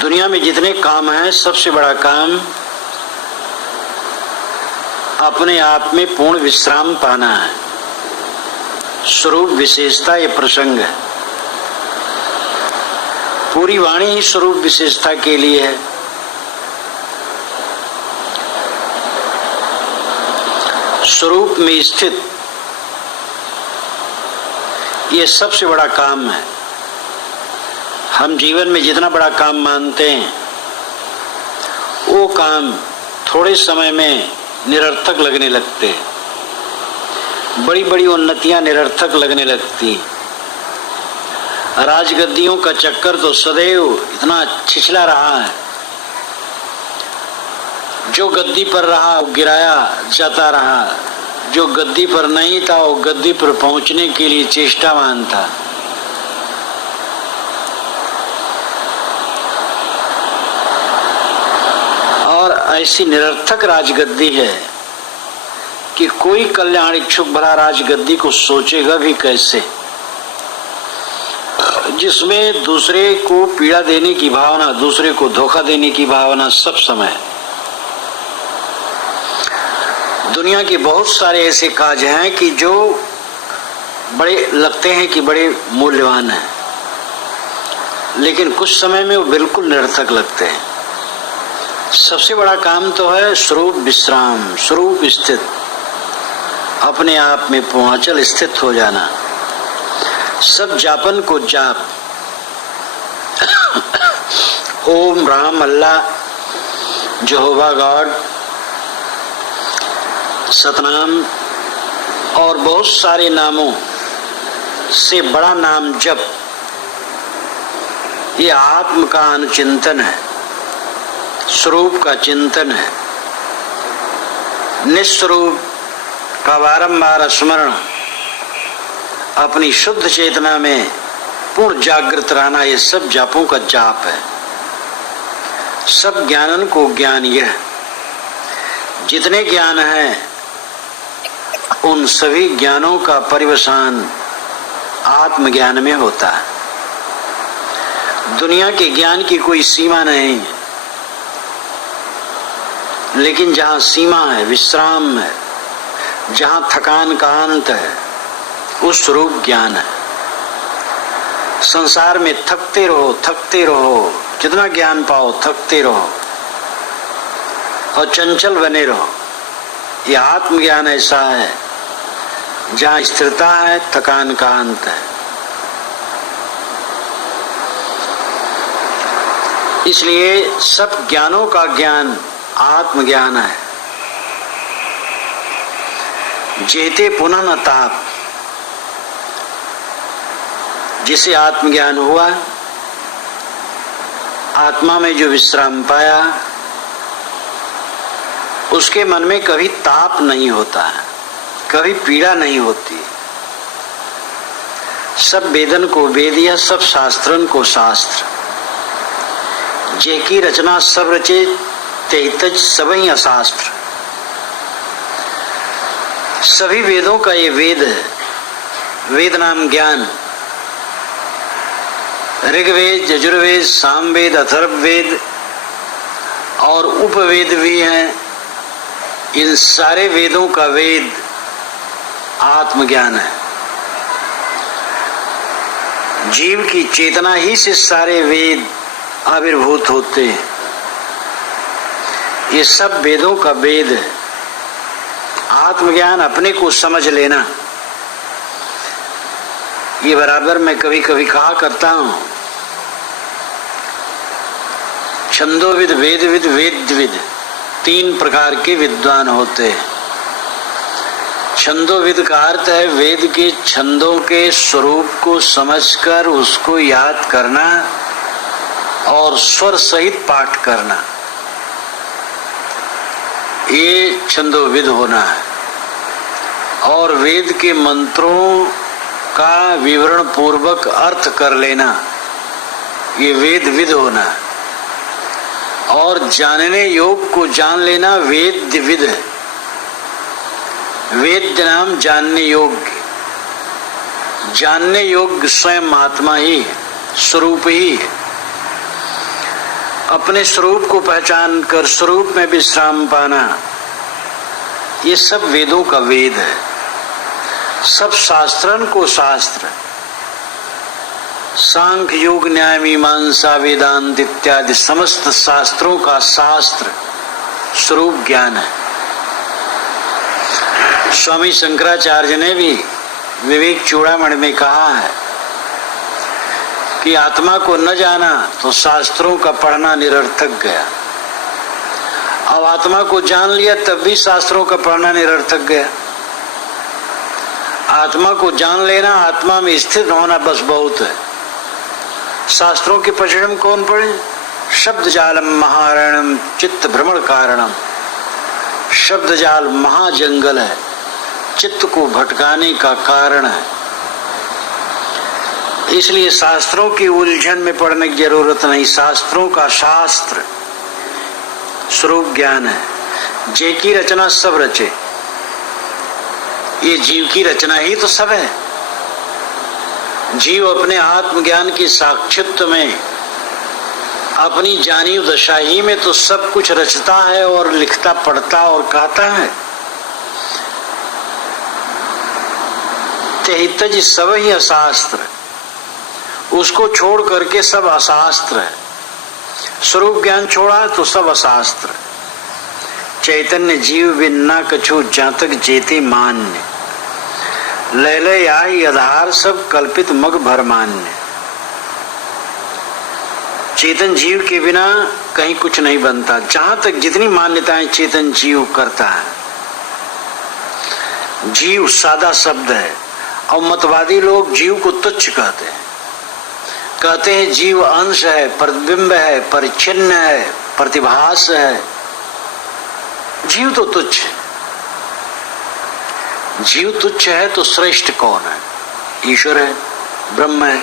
दुनिया में जितने काम हैं सबसे बड़ा काम अपने आप में पूर्ण विश्राम पाना है। स्वरूप विशेषता ये प्रसंग है। पूरी वाणी ही स्वरूप विशेषता के लिए है। स्वरूप में स्थित ये सबसे बड़ा काम है। हम जीवन में जितना बड़ा काम मानते हैं वो काम थोड़े समय में निरर्थक लगने लगते हैं। बड़ी बड़ी उन्नतियां निरर्थक लगने लगती। राजगद्दियों का चक्कर तो सदैव इतना छिछला रहा है। जो गद्दी पर रहा वो गिराया जाता रहा, जो गद्दी पर नहीं था वो गद्दी पर पहुंचने के लिए चेष्टावान था। और ऐसी निरर्थक राजगद्दी है कि कोई कल्याण इच्छुक भला राजगद्दी को सोचेगा भी कैसे, जिसमें दूसरे को पीड़ा देने की भावना, दूसरे को धोखा देने की भावना सब समय। दुनिया के बहुत सारे ऐसे काज हैं कि जो बड़े लगते हैं कि बड़े मूल्यवान हैं, लेकिन कुछ समय में वो बिल्कुल निरर्थक लगते हैं। सबसे बड़ा काम तो है स्वरूप विश्राम, स्वरूप स्थित, अपने आप में पूर्णाचल स्थित हो जाना। सब जापन को जाप, ओम राम, अल्लाह, जेहोवा गॉड, सतनाम और बहुत सारे नामों से बड़ा नाम जप, ये आत्म का अनुचिंतन है, स्वरूप का चिंतन है। निस्वरूप का बारंबार स्मरण, अपनी शुद्ध चेतना में पूर्ण जागृत रहना, ये सब जापों का जाप है। सब ज्ञानन को ज्ञान यह, जितने ज्ञान हैं उन सभी ज्ञानों का परिवसान आत्मज्ञान में होता है। दुनिया के ज्ञान की कोई सीमा नहीं, लेकिन जहाँ सीमा है, विश्राम है, जहाँ थकान का अंत है, उस रूप ज्ञान है। संसार में थकते रहो, थकते रहो, जितना ज्ञान पाओ थकते रहो और चंचल बने रहो। यह आत्मज्ञान ऐसा है जहाँ स्थिरता है, थकान का अंत है। इसलिए सब ज्ञानों का ज्ञान आत्मज्ञान है। जेते पुनः न ताप, जिसे आत्मज्ञान हुआ, आत्मा में जो विश्राम पाया, उसके मन में कभी ताप नहीं होता है, कभी पीड़ा नहीं होती। सब वेदन को वेद या सब शास्त्रन को शास्त्र, जेकी रचना सब रचे तेतज सबही अशास्त्र। सभी वेदों का ये वेद है, वेद नाम ज्ञान। ऋग्वेद, यजुर्वेद, सामवेद, अथर्ववेद और उपवेद भी हैं। इन सारे वेदों का वेद आत्मज्ञान है। जीव की चेतना ही से सारे वेद आविर्भूत होते हैं। ये सब वेदों का वेद है। आत्मज्ञान अपने को समझ लेना, ये बराबर मैं कभी कभी कहा करता हूं, छंदोविद, वेदविद, वेदविद, तीन प्रकार के विद्वान होते हैं। छंदोविद का अर्थ है वेद के छंदों के स्वरूप को समझकर उसको याद करना और स्वर सहित पाठ करना, ये छंदोविद होना है। और वेद के मंत्रों का विवरण पूर्वक अर्थ कर लेना, ये वेदविद होना है। और जानने योग को जान लेना वेद्यविद है। वेद्य नाम जानने योग्य, जानने योग्य स्वयं आत्मा ही है, स्वरूप ही है। अपने स्वरूप को पहचान कर स्वरूप में विश्राम पाना, ये सब वेदों का वेद है। सब शास्त्रन को शास्त्र, सांख्य, योग, न्याय, मीमांसा, वेदांत इत्यादि समस्त शास्त्रों का शास्त्र स्वरूप ज्ञान है। स्वामी शंकराचार्य ने भी विवेक चूड़ामणि में कहा है कि आत्मा को न जाना तो शास्त्रों का पढ़ना निरर्थक गया। अब आत्मा को जान लिया तब भी शास्त्रों का पढ़ना निरर्थक गया। आत्मा को जान लेना, आत्मा में स्थित होना बस बहुत है। शास्त्रों के पचड़े में कौन पढ़े? शब्द जालम महारणम चित्त भ्रमण कारणम। शब्द जाल महाजंगल है, चित्त को भटकाने का कारण है। इसलिए शास्त्रों की उलझन में पढ़ने की जरूरत नहीं। शास्त्रों का शास्त्र स्वरूप ज्ञान है। जे की रचना सब रचे, ये जीव की रचना ही तो सब है। जीव अपने आत्मज्ञान के साक्षित्व में, अपनी जानी दशा ही में तो सब कुछ रचता है और लिखता, पढ़ता और कहता है। तेहितज सब ही अशास्त्र, उसको छोड़ करके सब अशास्त्र है। स्वरूप ज्ञान छोड़ा तो सब अशास्त्र। चैतन्य जीव बिन ना कछु जातक जेते मान्य। ले ले आई आधार सब कल्पित मग भर मान्य। चेतन जीव के बिना कहीं कुछ नहीं बनता। जहां तक जितनी मान्यताएं चेतन जीव करता है, जीव सादा शब्द है और मतवादी लोग जीव को तुच्छ कहते हैं। कहते हैं जीव अंश है, प्रतिबिंब है, परिच्छिन्न है, प्रतिभास है। जीव तो तुच्छ है। जीव तुच्छ है तो श्रेष्ठ कौन है? ईश्वर है, ब्रह्म है।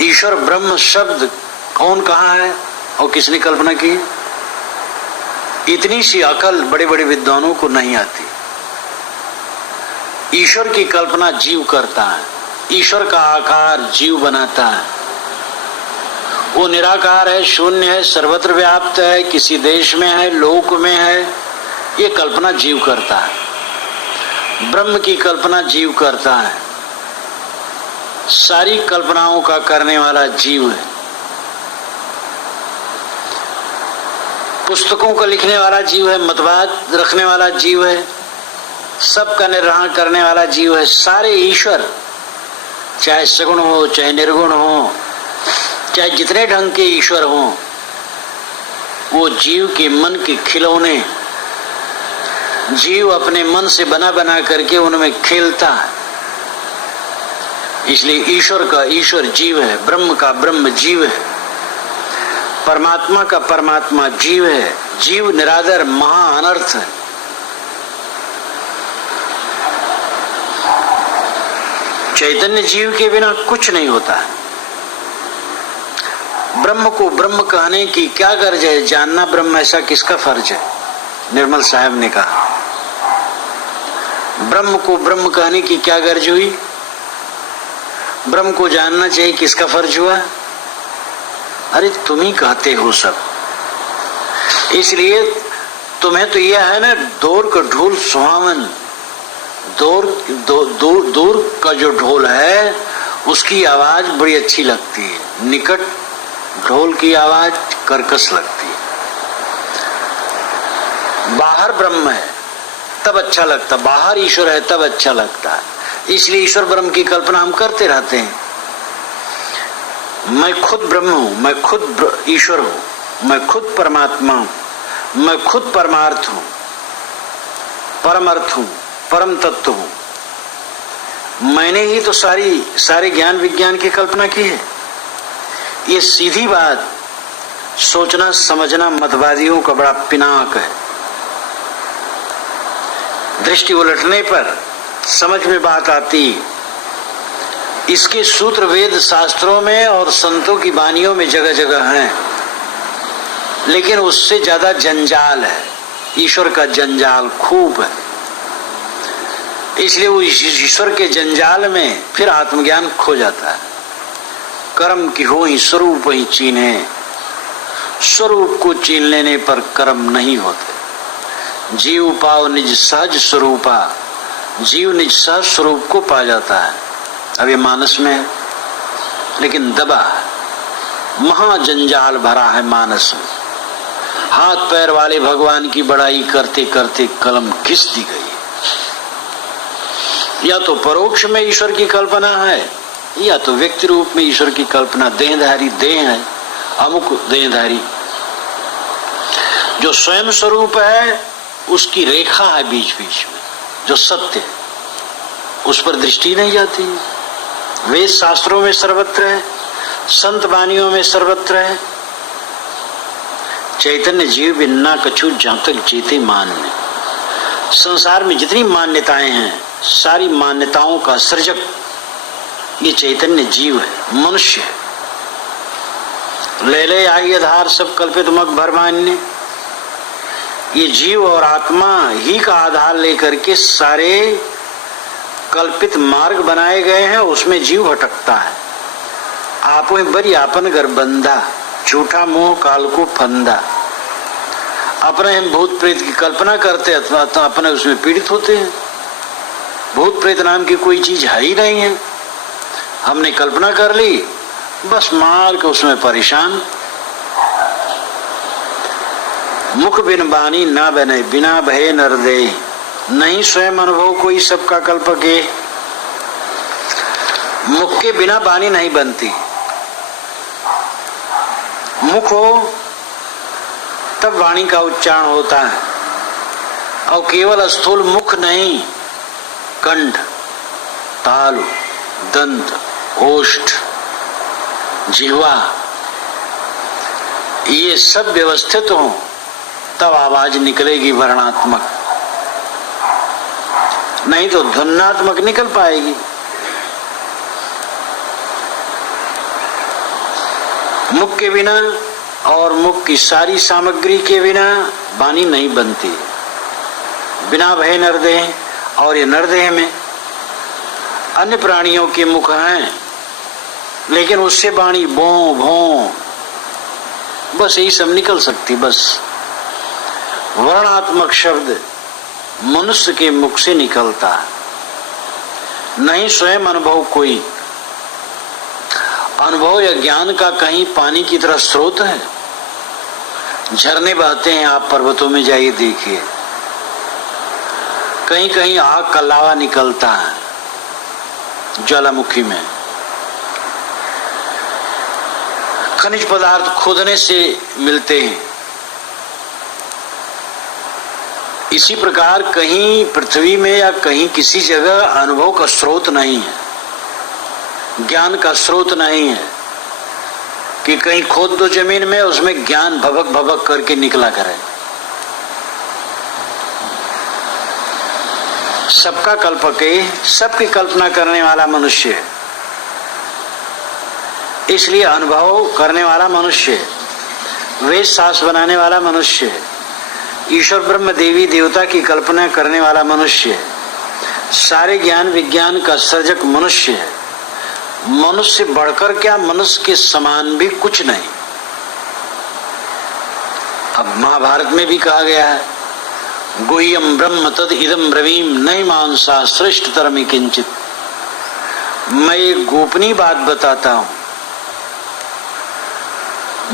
ईश्वर ब्रह्म शब्द कौन कहा है और किसने कल्पना की? इतनी सी अकल बड़े बड़े विद्वानों को नहीं आती। ईश्वर की कल्पना जीव करता है। ईश्वर का आकार जीव बनाता है। वो निराकार है, शून्य है, सर्वत्र व्याप्त है, किसी देश में है, लोक में है। ये कल्पना जीव करता है। ब्रह्म की कल्पना जीव करता है। सारी कल्पनाओं का करने वाला जीव है। पुस्तकों को लिखने वाला जीव है, मतवाद रखने वाला जीव है, सबका निर्वहन करने वाला जीव है। सारे ईश्वर, चाहे सगुण हो, चाहे निर्गुण हो, चाहे जितने ढंग के ईश्वर हो, वो जीव के मन के खिलौने। जीव अपने मन से बना बना करके उनमें खेलता है। इसलिए ईश्वर का ईश्वर जीव है, ब्रह्म का ब्रह्म जीव है, परमात्मा का परमात्मा जीव है। जीव निरादर महा अनर्थ है। चैतन्य जीव के बिना कुछ नहीं होता है। ब्रह्म को ब्रह्म कहने की क्या गर्ज है? जानना ब्रह्म ऐसा किसका फर्ज है? निर्मल साहब ने कहा ब्रह्म को ब्रह्म कहने की क्या गर्ज हुई? ब्रह्म को जानना चाहिए किसका फर्ज हुआ? अरे तुम ही कहते हो सब। इसलिए तुम्हें तो यह है ना, दूर का ढोल सुहावन। दूर का जो ढोल है उसकी आवाज बड़ी अच्छी लगती है, निकट ढोल की आवाज कर्कश लगती है। बाहर ब्रह्म है तब अच्छा लगता, बाहर ईश्वर है तब अच्छा लगता है। इसलिए ईश्वर ब्रह्म की कल्पना हम करते रहते हैं। मैं खुद ब्रह्म हूं, मैं खुद ईश्वर हूं, मैं खुद परमात्मा हूं, मैं खुद परमार्थ हूं, परम अर्थ हूं, परम तत्व हूं। मैंने ही तो सारे ज्ञान विज्ञान की कल्पना की है। ये सीधी बात सोचना समझना मतवादियों का बड़ा पिनाक है। दृष्टि उलटने पर समझ में बात आती। इसके सूत्र वेद शास्त्रों में और संतों की वाणियों में जगह जगह हैं, लेकिन उससे ज्यादा जंजाल है। ईश्वर का जंजाल खूब है। इसलिए वो ईश्वर के जंजाल में फिर आत्मज्ञान खो जाता है। कर्म की हो ही स्वरूप ही चीन्हे, स्वरूप को चीन लेने पर कर्म नहीं होते। जीव पाओ निज सहज स्वरूपा, जीव निज सहज स्वरूप को पा जाता है। अब ये मानस में है, लेकिन दबा महाजंजाल भरा है मानस में। हाथ पैर वाले भगवान की बड़ाई करते करते कलम घिस दी गई। या तो परोक्ष में ईश्वर की कल्पना है, या तो व्यक्ति रूप में ईश्वर की कल्पना। देहधारी देह है, अमुक देहधारी जो स्वयं स्वरूप है, उसकी रेखा है बीच बीच में जो सत्य है, उस पर दृष्टि नहीं जाती। वेद शास्त्रों में सर्वत्र है, संत वाणियों में सर्वत्र है। चैतन्य जीव बिन्ना कछु जहां तक जीते मान में। संसार में जितनी मान्यताएं हैं, सारी मान्यताओं का सृजक ये चैतन्य जीव है, मनुष्य है। ले ले आई आधार सब कल्पित मग भर मान्य। ये जीव और आत्मा ही का आधार लेकर के सारे कल्पित मार्ग बनाए गए हैं, उसमें जीव भटकता है। आपो बरी आपन घर बंधा, झूठा मोह काल को फंदा। अपने हम भूत प्रेत की कल्पना करते अथवा अपने उसमें पीड़ित होते हैं। भूत प्रेत नाम की कोई चीज है ही नहीं है, हमने कल्पना कर ली, बस मार के उसमें परेशान। मुख बिन बानी ना बने, बिना भय नर दे। नहीं स्वयं अनुभव कोई सबका कल्पक है। मुख के बिना वाणी नहीं बनती। मुख हो तब वाणी का उच्चारण होता है, और केवल स्थूल मुख नहीं, कंठ, तालु, दंत, ओष्ठ, जिह्वा, ये सब व्यवस्थित हो तब आवाज निकलेगी वर्णात्मक, नहीं तो ध्वन्यात्मक निकल पाएगी। मुख के बिना और मुख की सारी सामग्री के बिना वाणी नहीं बनती। बिना भय नरदेह, और ये नरदेह में अन्य प्राणियों के मुख हैं, लेकिन उससे वाणी भों भों बस यही सब निकल सकती। बस वर्णात्मक शब्द मनुष्य के मुख से निकलता है, नहीं स्वयं अनुभव कोई। अनुभव या ज्ञान का कहीं पानी की तरह स्रोत है? झरने बहते हैं, आप पर्वतों में जाइए देखिए, कहीं कहीं आग का लावा निकलता है ज्वालामुखी में। खनिज पदार्थ खोदने से मिलते हैं। इसी प्रकार कहीं पृथ्वी में या कहीं किसी जगह अनुभव का स्रोत नहीं है, ज्ञान का स्रोत नहीं है कि कहीं खोद दो जमीन में, उसमें ज्ञान भबक भबक करके निकला करे। सबका कल्पक है, सबकी कल्पना करने वाला मनुष्य है, इसलिए अनुभव करने वाला मनुष्य है, वेद शास्त्र बनाने वाला मनुष्य है, ईश्वर ब्रह्म देवी देवता की कल्पना करने वाला मनुष्य है, सारे ज्ञान विज्ञान का सर्जक मनुष्य है। मनुष्य बढ़कर क्या, मनुष्य के समान भी कुछ नहीं। अब महाभारत में भी कहा गया है, गुह्यम ब्रह्म तद इदम ब्रवीम नहीं मांसा श्रेष्ठ तरमी किंचित। मैं एक गोपनीय बात बताता हूं,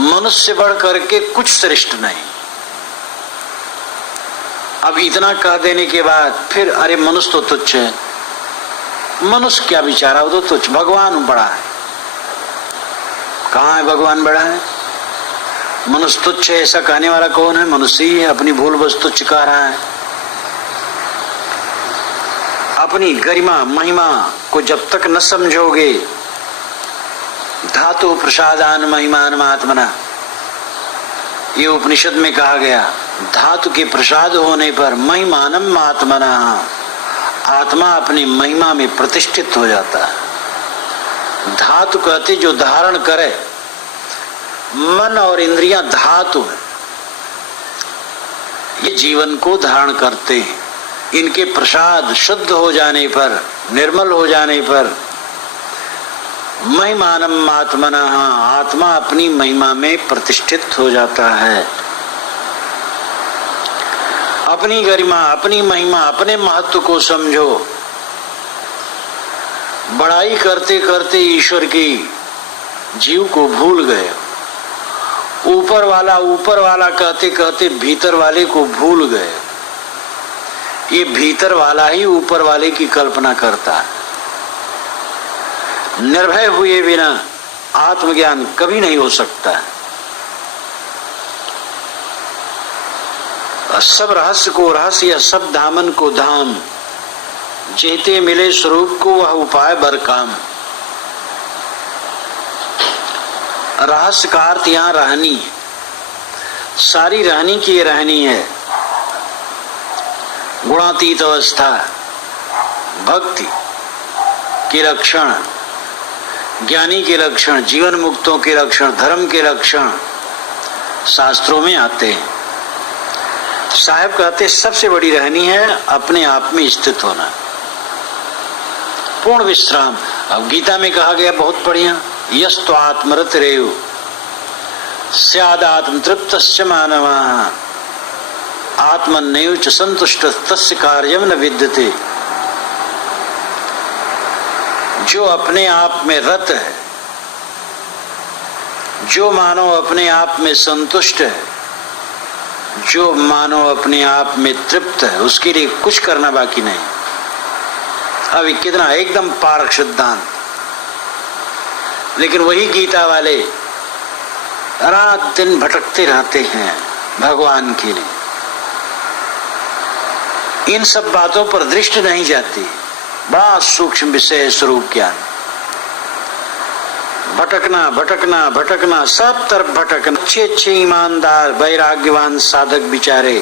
मनुष्य से बढ़ करके कुछ श्रेष्ठ नहीं। अब इतना कह देने के बाद फिर अरे मनुष्य तो तुच्छ है, मनुष्य क्या बेचारा, वो तो तुच्छ, भगवान बड़ा है। कहाँ है भगवान बड़ा है? मनुष्य तुच्छ है ऐसा कहने वाला कौन है? मनुष्य ही है, अपनी भूल बस तुच्छ कह रहा है। अपनी गरिमा महिमा को जब तक न समझोगे, धातु प्रसादान महिमान महात्मना, ये उपनिषद में कहा गया, धातु के प्रसाद होने पर महिमानम आत्मना, आत्मा अपनी महिमा में प्रतिष्ठित हो जाता है। धातु कहते जो धारण करे, मन और इंद्रियां धातु है, ये जीवन को धारण करते हैं। इनके प्रसाद शुद्ध हो जाने पर, निर्मल हो जाने पर महिमानम आत्मना, आत्मा अपनी महिमा में प्रतिष्ठित हो जाता है। अपनी गरिमा, अपनी महिमा, अपने महत्व को समझो। बड़ाई करते करते ईश्वर की जीव को भूल गए। ऊपर वाला कहते कहते भीतर वाले को भूल गए। ये भीतर वाला ही ऊपर वाले की कल्पना करता है। निर्भय हुए बिना आत्मज्ञान कभी नहीं हो सकता है। सब रहस्य को रहस्य या सब धामन को धाम, जेते मिले स्वरूप को वह उपाय बर काम। रहस्य का अर्थ यहाँ रहनी है, सारी रहनी की ये रहनी है। गुणातीत अवस्था, भक्ति के लक्षण, ज्ञानी के लक्षण, जीवन मुक्तों के लक्षण, धर्म के लक्षण शास्त्रों में आते हैं। साहब कहते सबसे बड़ी रहनी है अपने आप में स्थित होना, पूर्ण विश्राम। अब गीता में कहा गया बहुत बढ़िया, यस्तु आत्मरत रेव स्याद आत्म तृप्तस्य मानवः आत्मन्नेव च संतुष्ट तस्य कार्यम न विद्यते। जो अपने आप में रत है, जो मानो अपने आप में संतुष्ट है, जो मानो अपने आप में तृप्त है, उसके लिए कुछ करना बाकी नहीं। अभी कितना एकदम पारक सिद्धांत। लेकिन वही गीता वाले रात दिन भटकते रहते हैं भगवान के लिए। इन सब बातों पर दृष्टि नहीं जाती। बड़ा सूक्ष्म विषय स्वरूप ज्ञान। भटकना भटकना भटकना, सब तरफ भटकना। अच्छे अच्छे ईमानदार वैराग्यवान साधक बिचारे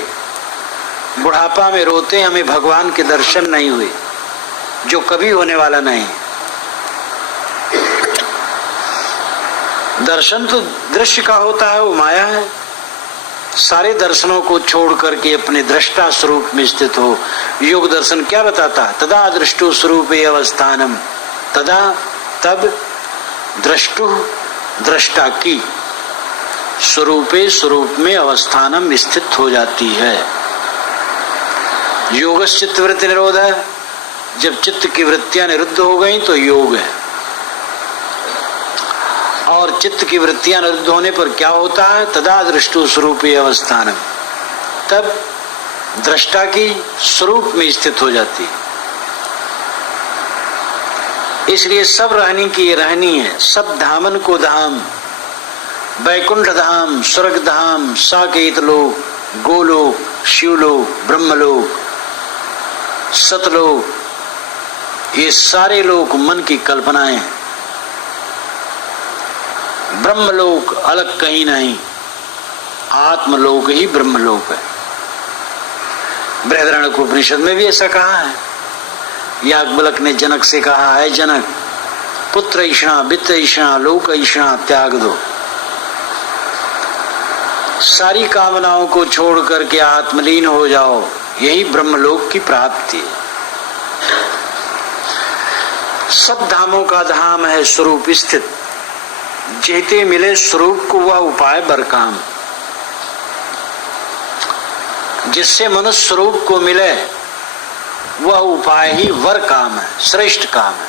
बुढ़ापा में रोते, हमें भगवान के दर्शन नहीं हुए, जो कभी होने वाला नहीं। दर्शन तो दृश्य का होता है, वो माया है। सारे दर्शनों को छोड़ करके अपने दृष्टा स्वरूप में स्थित हो। योग दर्शन क्या बताता है? तदा दृष्टु स्वरूपे अवस्थानम, तदा तब दृष्टु दृष्टा की स्वरूपे स्वरूप में अवस्थानम स्थित हो जाती है। योगस्य चित्त वृत्ति निरोध है। जब चित्त की वृत्तियां निरुद्ध हो गई तो योग है। और चित्त की वृत्तियां निरुद्ध होने पर क्या होता है? तदा दृष्टु स्वरूपे अवस्थानम, तब दृष्टा की स्वरूप में स्थित हो जाती है। इसलिए सब रहनी की रहनी है। सब धामन को धाम, वैकुंठ धाम, स्वर्ग धाम, साकेत लोक, गोलोक, शिवलोक, ब्रह्मलोक, सतलोक, ये सारे लोक मन की कल्पनाएं हैं। ब्रह्मलोक अलग कहीं नहीं, आत्मलोक ही ब्रह्मलोक है। बृहदारण्यक उपनिषद में भी ऐसा कहा है। याज्ञवल्क्य ने जनक से कहा है, जनक पुत्र ईषणा, वित्त ईषणा, लोक ईषणा त्याग दो। सारी कामनाओं को छोड़ करके आत्मलीन हो जाओ, यही ब्रह्मलोक की प्राप्ति है। सब धामों का धाम है स्वरूप स्थित। जेते मिले स्वरूप को वह उपाय बरकाम। जिससे मनुष्य स्वरूप को मिले वह उपाय ही वर काम है, श्रेष्ठ काम है।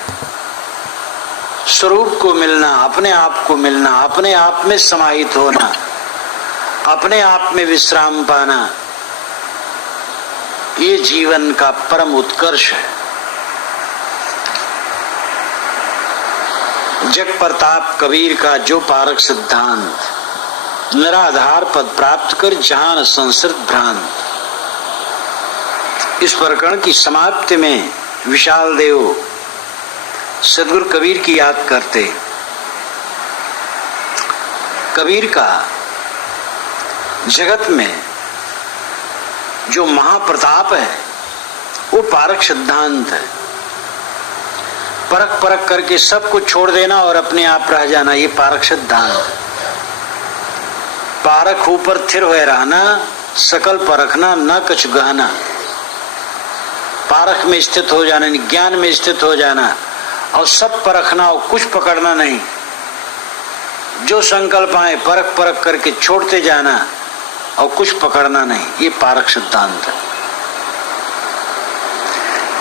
स्वरूप को मिलना, अपने आप को मिलना, अपने आप में समाहित होना, अपने आप में विश्राम पाना, ये जीवन का परम उत्कर्ष है। जग प्रताप कबीर का जो पारक सिद्धांत, निराधार पद प्राप्त कर जहान संसृत भ्रांत। इस प्रकरण की समाप्ति में विशाल देव सदगुरु कबीर की याद करते। कबीर का जगत में जो महाप्रताप है वो पारक सिद्धांत है। परख परख करके सब कुछ छोड़ देना और अपने आप रह जाना, ये पारक सिद्धांत है। पारख ऊपर थिर हुए रहना, सकल परखना न कछ गहना। पारख में स्थित हो जाना, ज्ञान में स्थित हो जाना और सब परखना और कुछ पकड़ना नहीं। जो संकल्प आए परख परख करके छोड़ते जाना और कुछ पकड़ना नहीं, ये पारक सिद्धांत है।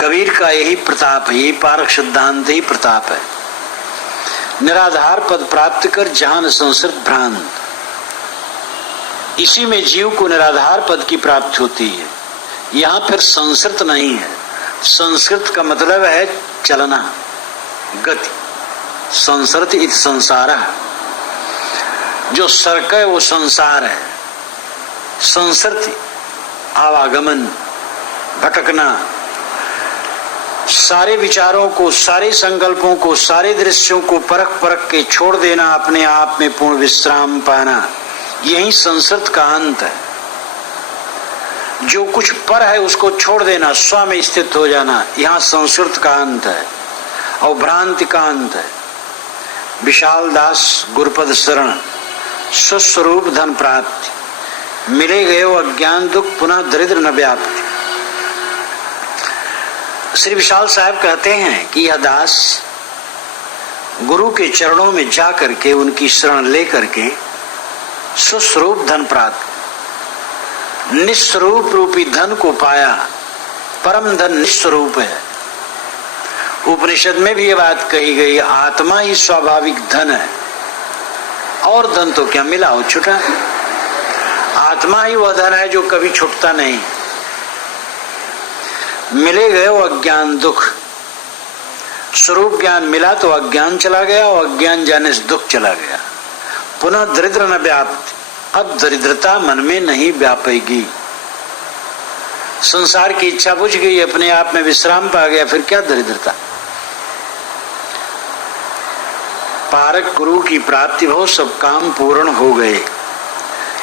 कबीर का यही प्रताप है, यही पारक सिद्धांत ही प्रताप है। निराधार पद प्राप्त कर जहान संसृत भ्रांत। इसी में जीव को निराधार पद की प्राप्ति होती है। यहाँ फिर संसृत नहीं है। संस्कृत का मतलब है चलना, गति। संसृत इत संसार, जो सर्क वो संसार है। संसृति आवागमन, भटकना, सारे विचारों को, सारे संकल्पों को, सारे दृश्यों को परख परख के छोड़ देना, अपने आप में पूर्ण विश्राम पाना, यही संसृत का अंत है। जो कुछ पर है उसको छोड़ देना, स्व में स्थित हो जाना, यहाँ संस्कृत का अंत है और भ्रांति का अंत है। विशाल दास गुरुपद शरण, स्वस्वरूप धन प्राप्ति, मिले गए अज्ञान दुख पुनः दरिद्र न व्याप्ति। श्री विशाल साहब कहते हैं कि यह दास गुरु के चरणों में जा करके उनकी शरण ले करके स्वस्वरूप धन प्राप्त, निस्वरूप रूपी धन को पाया। परम धन निस्वरूप है। उपनिषद में भी ये बात कही गई, आत्मा ही स्वाभाविक धन है और धन तो क्या मिला हो छुटा। आत्मा ही वह धन है जो कभी छुटता नहीं। मिले गए वो अज्ञान दुख, स्वरूप ज्ञान मिला तो अज्ञान चला गया और अज्ञान जाने से दुख चला गया। पुनः दरिद्र न व्याप्त, अब दरिद्रता मन में नहीं व्यापेगी। संसार की इच्छा बुझ गई, अपने आप में विश्राम पा गया, फिर क्या दरिद्रता। पारक गुरु की प्राप्ति हो, सब काम पूर्ण हो गए।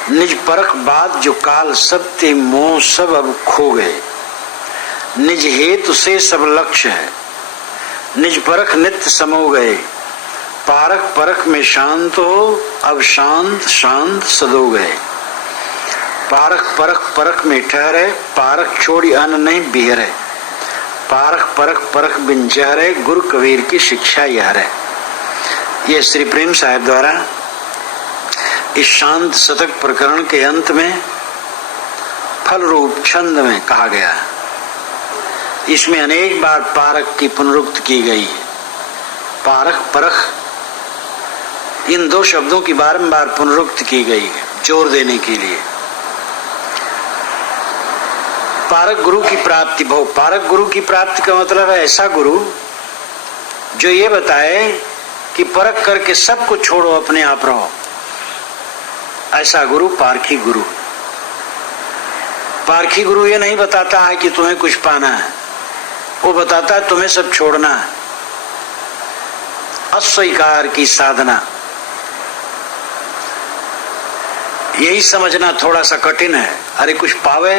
निज परख बात जो काल सत्य मोह सब अब खो गए। निज हेतु से सब लक्ष्य है, निज परख नित्य समो गए। पारक परख में शांत हो, अब शांत शांत सदो गए। पारक परख परख में ठहरे, पारक छोड़ी अन्न नहीं बिहरे। पारक परख परख बिन जहरे, गुरु कबीर की शिक्षा यह है। ये श्री प्रेम साहब द्वारा इस शांत शतक प्रकरण के अंत में फल रूप छंद में कहा गया है। इसमें अनेक बार पारक की पुनरुक्ति की गई है। पारक परख इन दो शब्दों की बारंबार पुनरुक्ति की गई है जोर देने के लिए। पारक गुरु की प्राप्ति भो, पारक गुरु की प्राप्ति का मतलब है ऐसा गुरु जो ये बताए कि परख करके सब कुछ छोड़ो, अपने आप रहो। ऐसा गुरु पारखी गुरु। पारखी गुरु ये नहीं बताता है कि तुम्हें कुछ पाना है, वो बताता है तुम्हें सब छोड़ना है। अस्वीकार की साधना, यही समझना थोड़ा सा कठिन है। अरे कुछ पावे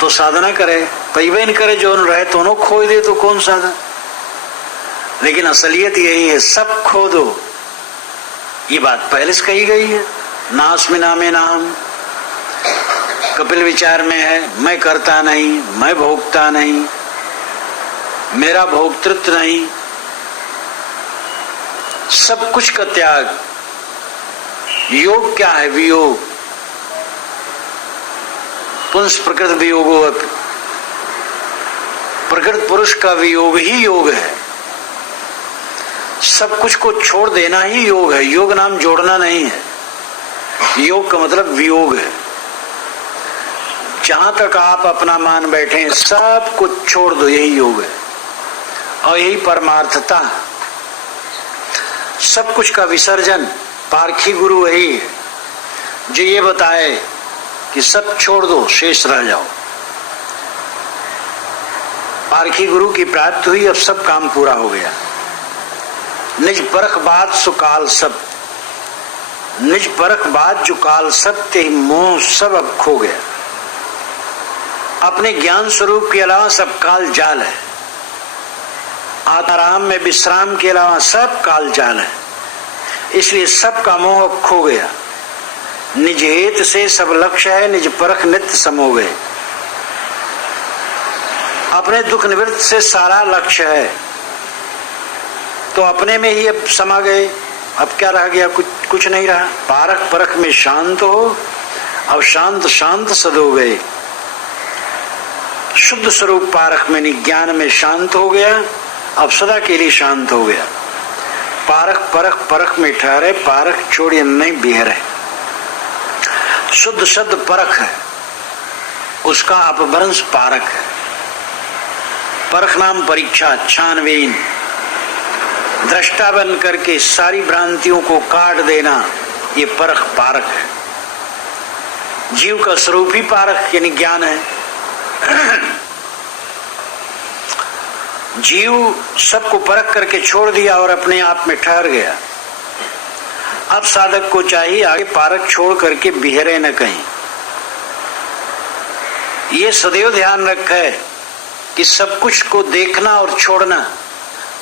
तो साधना करे, पैवे न करे जो न रहे तो खोई दे तो कौन साधन। लेकिन असलियत यही है, सब खो दो। ये बात पहले से कही गई है। नास में नामे नाम कपिल विचार में है। मैं करता नहीं, मैं भोगता नहीं, मेरा भोक्तृत्व नहीं, सब कुछ का त्याग। योग क्या है? वियोग। पुंस प्रकृत वियोगो, प्रकृत पुरुष का वियोग ही योग है। सब कुछ को छोड़ देना ही योग है। योग नाम जोड़ना नहीं है। योग का मतलब वियोग है। जहां तक आप अपना मान बैठे हैं सब कुछ छोड़ दो, यही योग है और यही परमार्थता। सब कुछ का विसर्जन पारखी गुरु वही है जो ये बताए कि सब छोड़ दो, शेष रह जाओ। पारखी गुरु की प्राप्ति हुई, अब सब काम पूरा हो गया। निज परख बात सुकाल सब, निज परख बात जो काल सत्य मोह सब अब खो गया। अपने ज्ञान स्वरूप के अलावा सब काल जाल है। आत्माराम में विश्राम के अलावा सब काल जाल है, इसलिए सब का मोह अब खो गया। निज हेत से सब लक्ष्य है, निज परख नित्य सम हो गए। अपने दुख निवृत्त से सारा लक्ष्य है, तो अपने में ही अब समा गए। अब क्या रह गया? कुछ नहीं रहा। पारख परख में शांत हो, अब शांत शांत सद हो गए। शुद्ध स्वरूप पारख में ज्ञान में शांत हो गया, अब सदा के लिए शांत हो गया। पारख परख परख में ठहरे, पारख छोड़िए नहीं बिहरे। शुद्ध शब्द परख है, उसका अपभ्रंश पारक है। परख नाम परीक्षा, छानबीन, दृष्टा बन करके सारी भ्रांतियों को काट देना, ये परख पारक है। जीव का स्वरूप ही पारख यानी ज्ञान है। जीव सबको परख करके छोड़ दिया और अपने आप में ठहर गया। अब साधक को चाहिए आगे पारक छोड़ करके बिहरे न कहीं। ये सदैव ध्यान रखे कि सब कुछ को देखना और छोड़ना।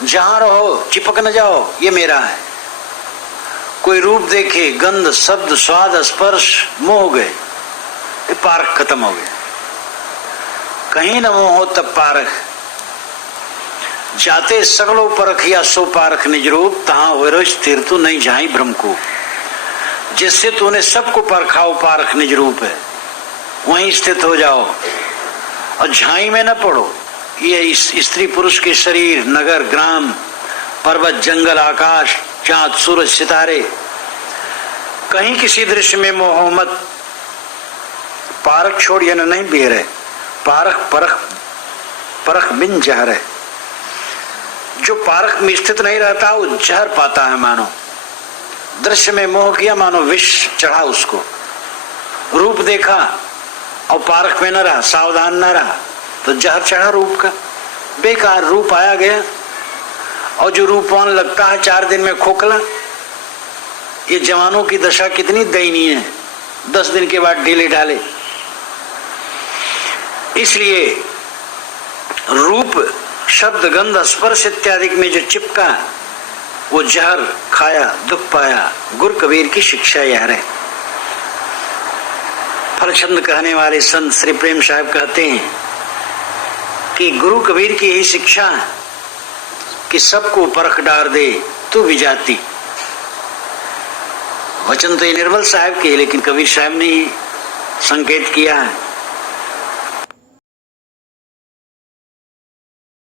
जहां रहो चिपक न जाओ, ये मेरा है। कोई रूप देखे, गंध शब्द स्वाद स्पर्श मोह हो गए, ये पारक खत्म हो गया। कहीं न मोह हो तब पारक। जाते सगलो परखिया सो पारख निज रूप, तहां हो स्थिर तू नहीं जाई भ्रम को। जिससे तूने सबको परखाओ, पारख निज रूप है, वहीं स्थित हो जाओ और झाई में न पड़ो। ये इस स्त्री पुरुष के शरीर, नगर ग्राम, पर्वत जंगल आकाश, चांद सूरज सितारे, कहीं किसी दृश्य में मोह मत। पारख छोड़ या नहीं बिहरे, पारख परख परख बिन जहरे। जो पारख में स्थित नहीं रहता वो जहर पाता है, मानो दृश्य में मोह किया, मानो विष चढ़ा उसको। रूप देखा और पारख में न रहा, सावधान न रहा, तो जहर चढ़ा रूप का। बेकार रूप आया गया, और जो रूपवान लगता है 4 दिन में खोखला। ये जवानों की दशा कितनी दयनीय है, 10 दिन के बाद ढीले ढाले। इसलिए रूप, शब्द, गंध, स्पर्श इत्यादि में जो चिपका वो जहर खाया, दुख पाया। गुरु कबीर की शिक्षा यह है। फलचंद कहने वाले संत श्री प्रेम साहब कहते हैं कि गुरु कबीर की यही शिक्षा है कि सबको परख डार दे तू भी जाती। वचन तो ये निर्मल साहब के, लेकिन कबीर साहब ने ही संकेत किया है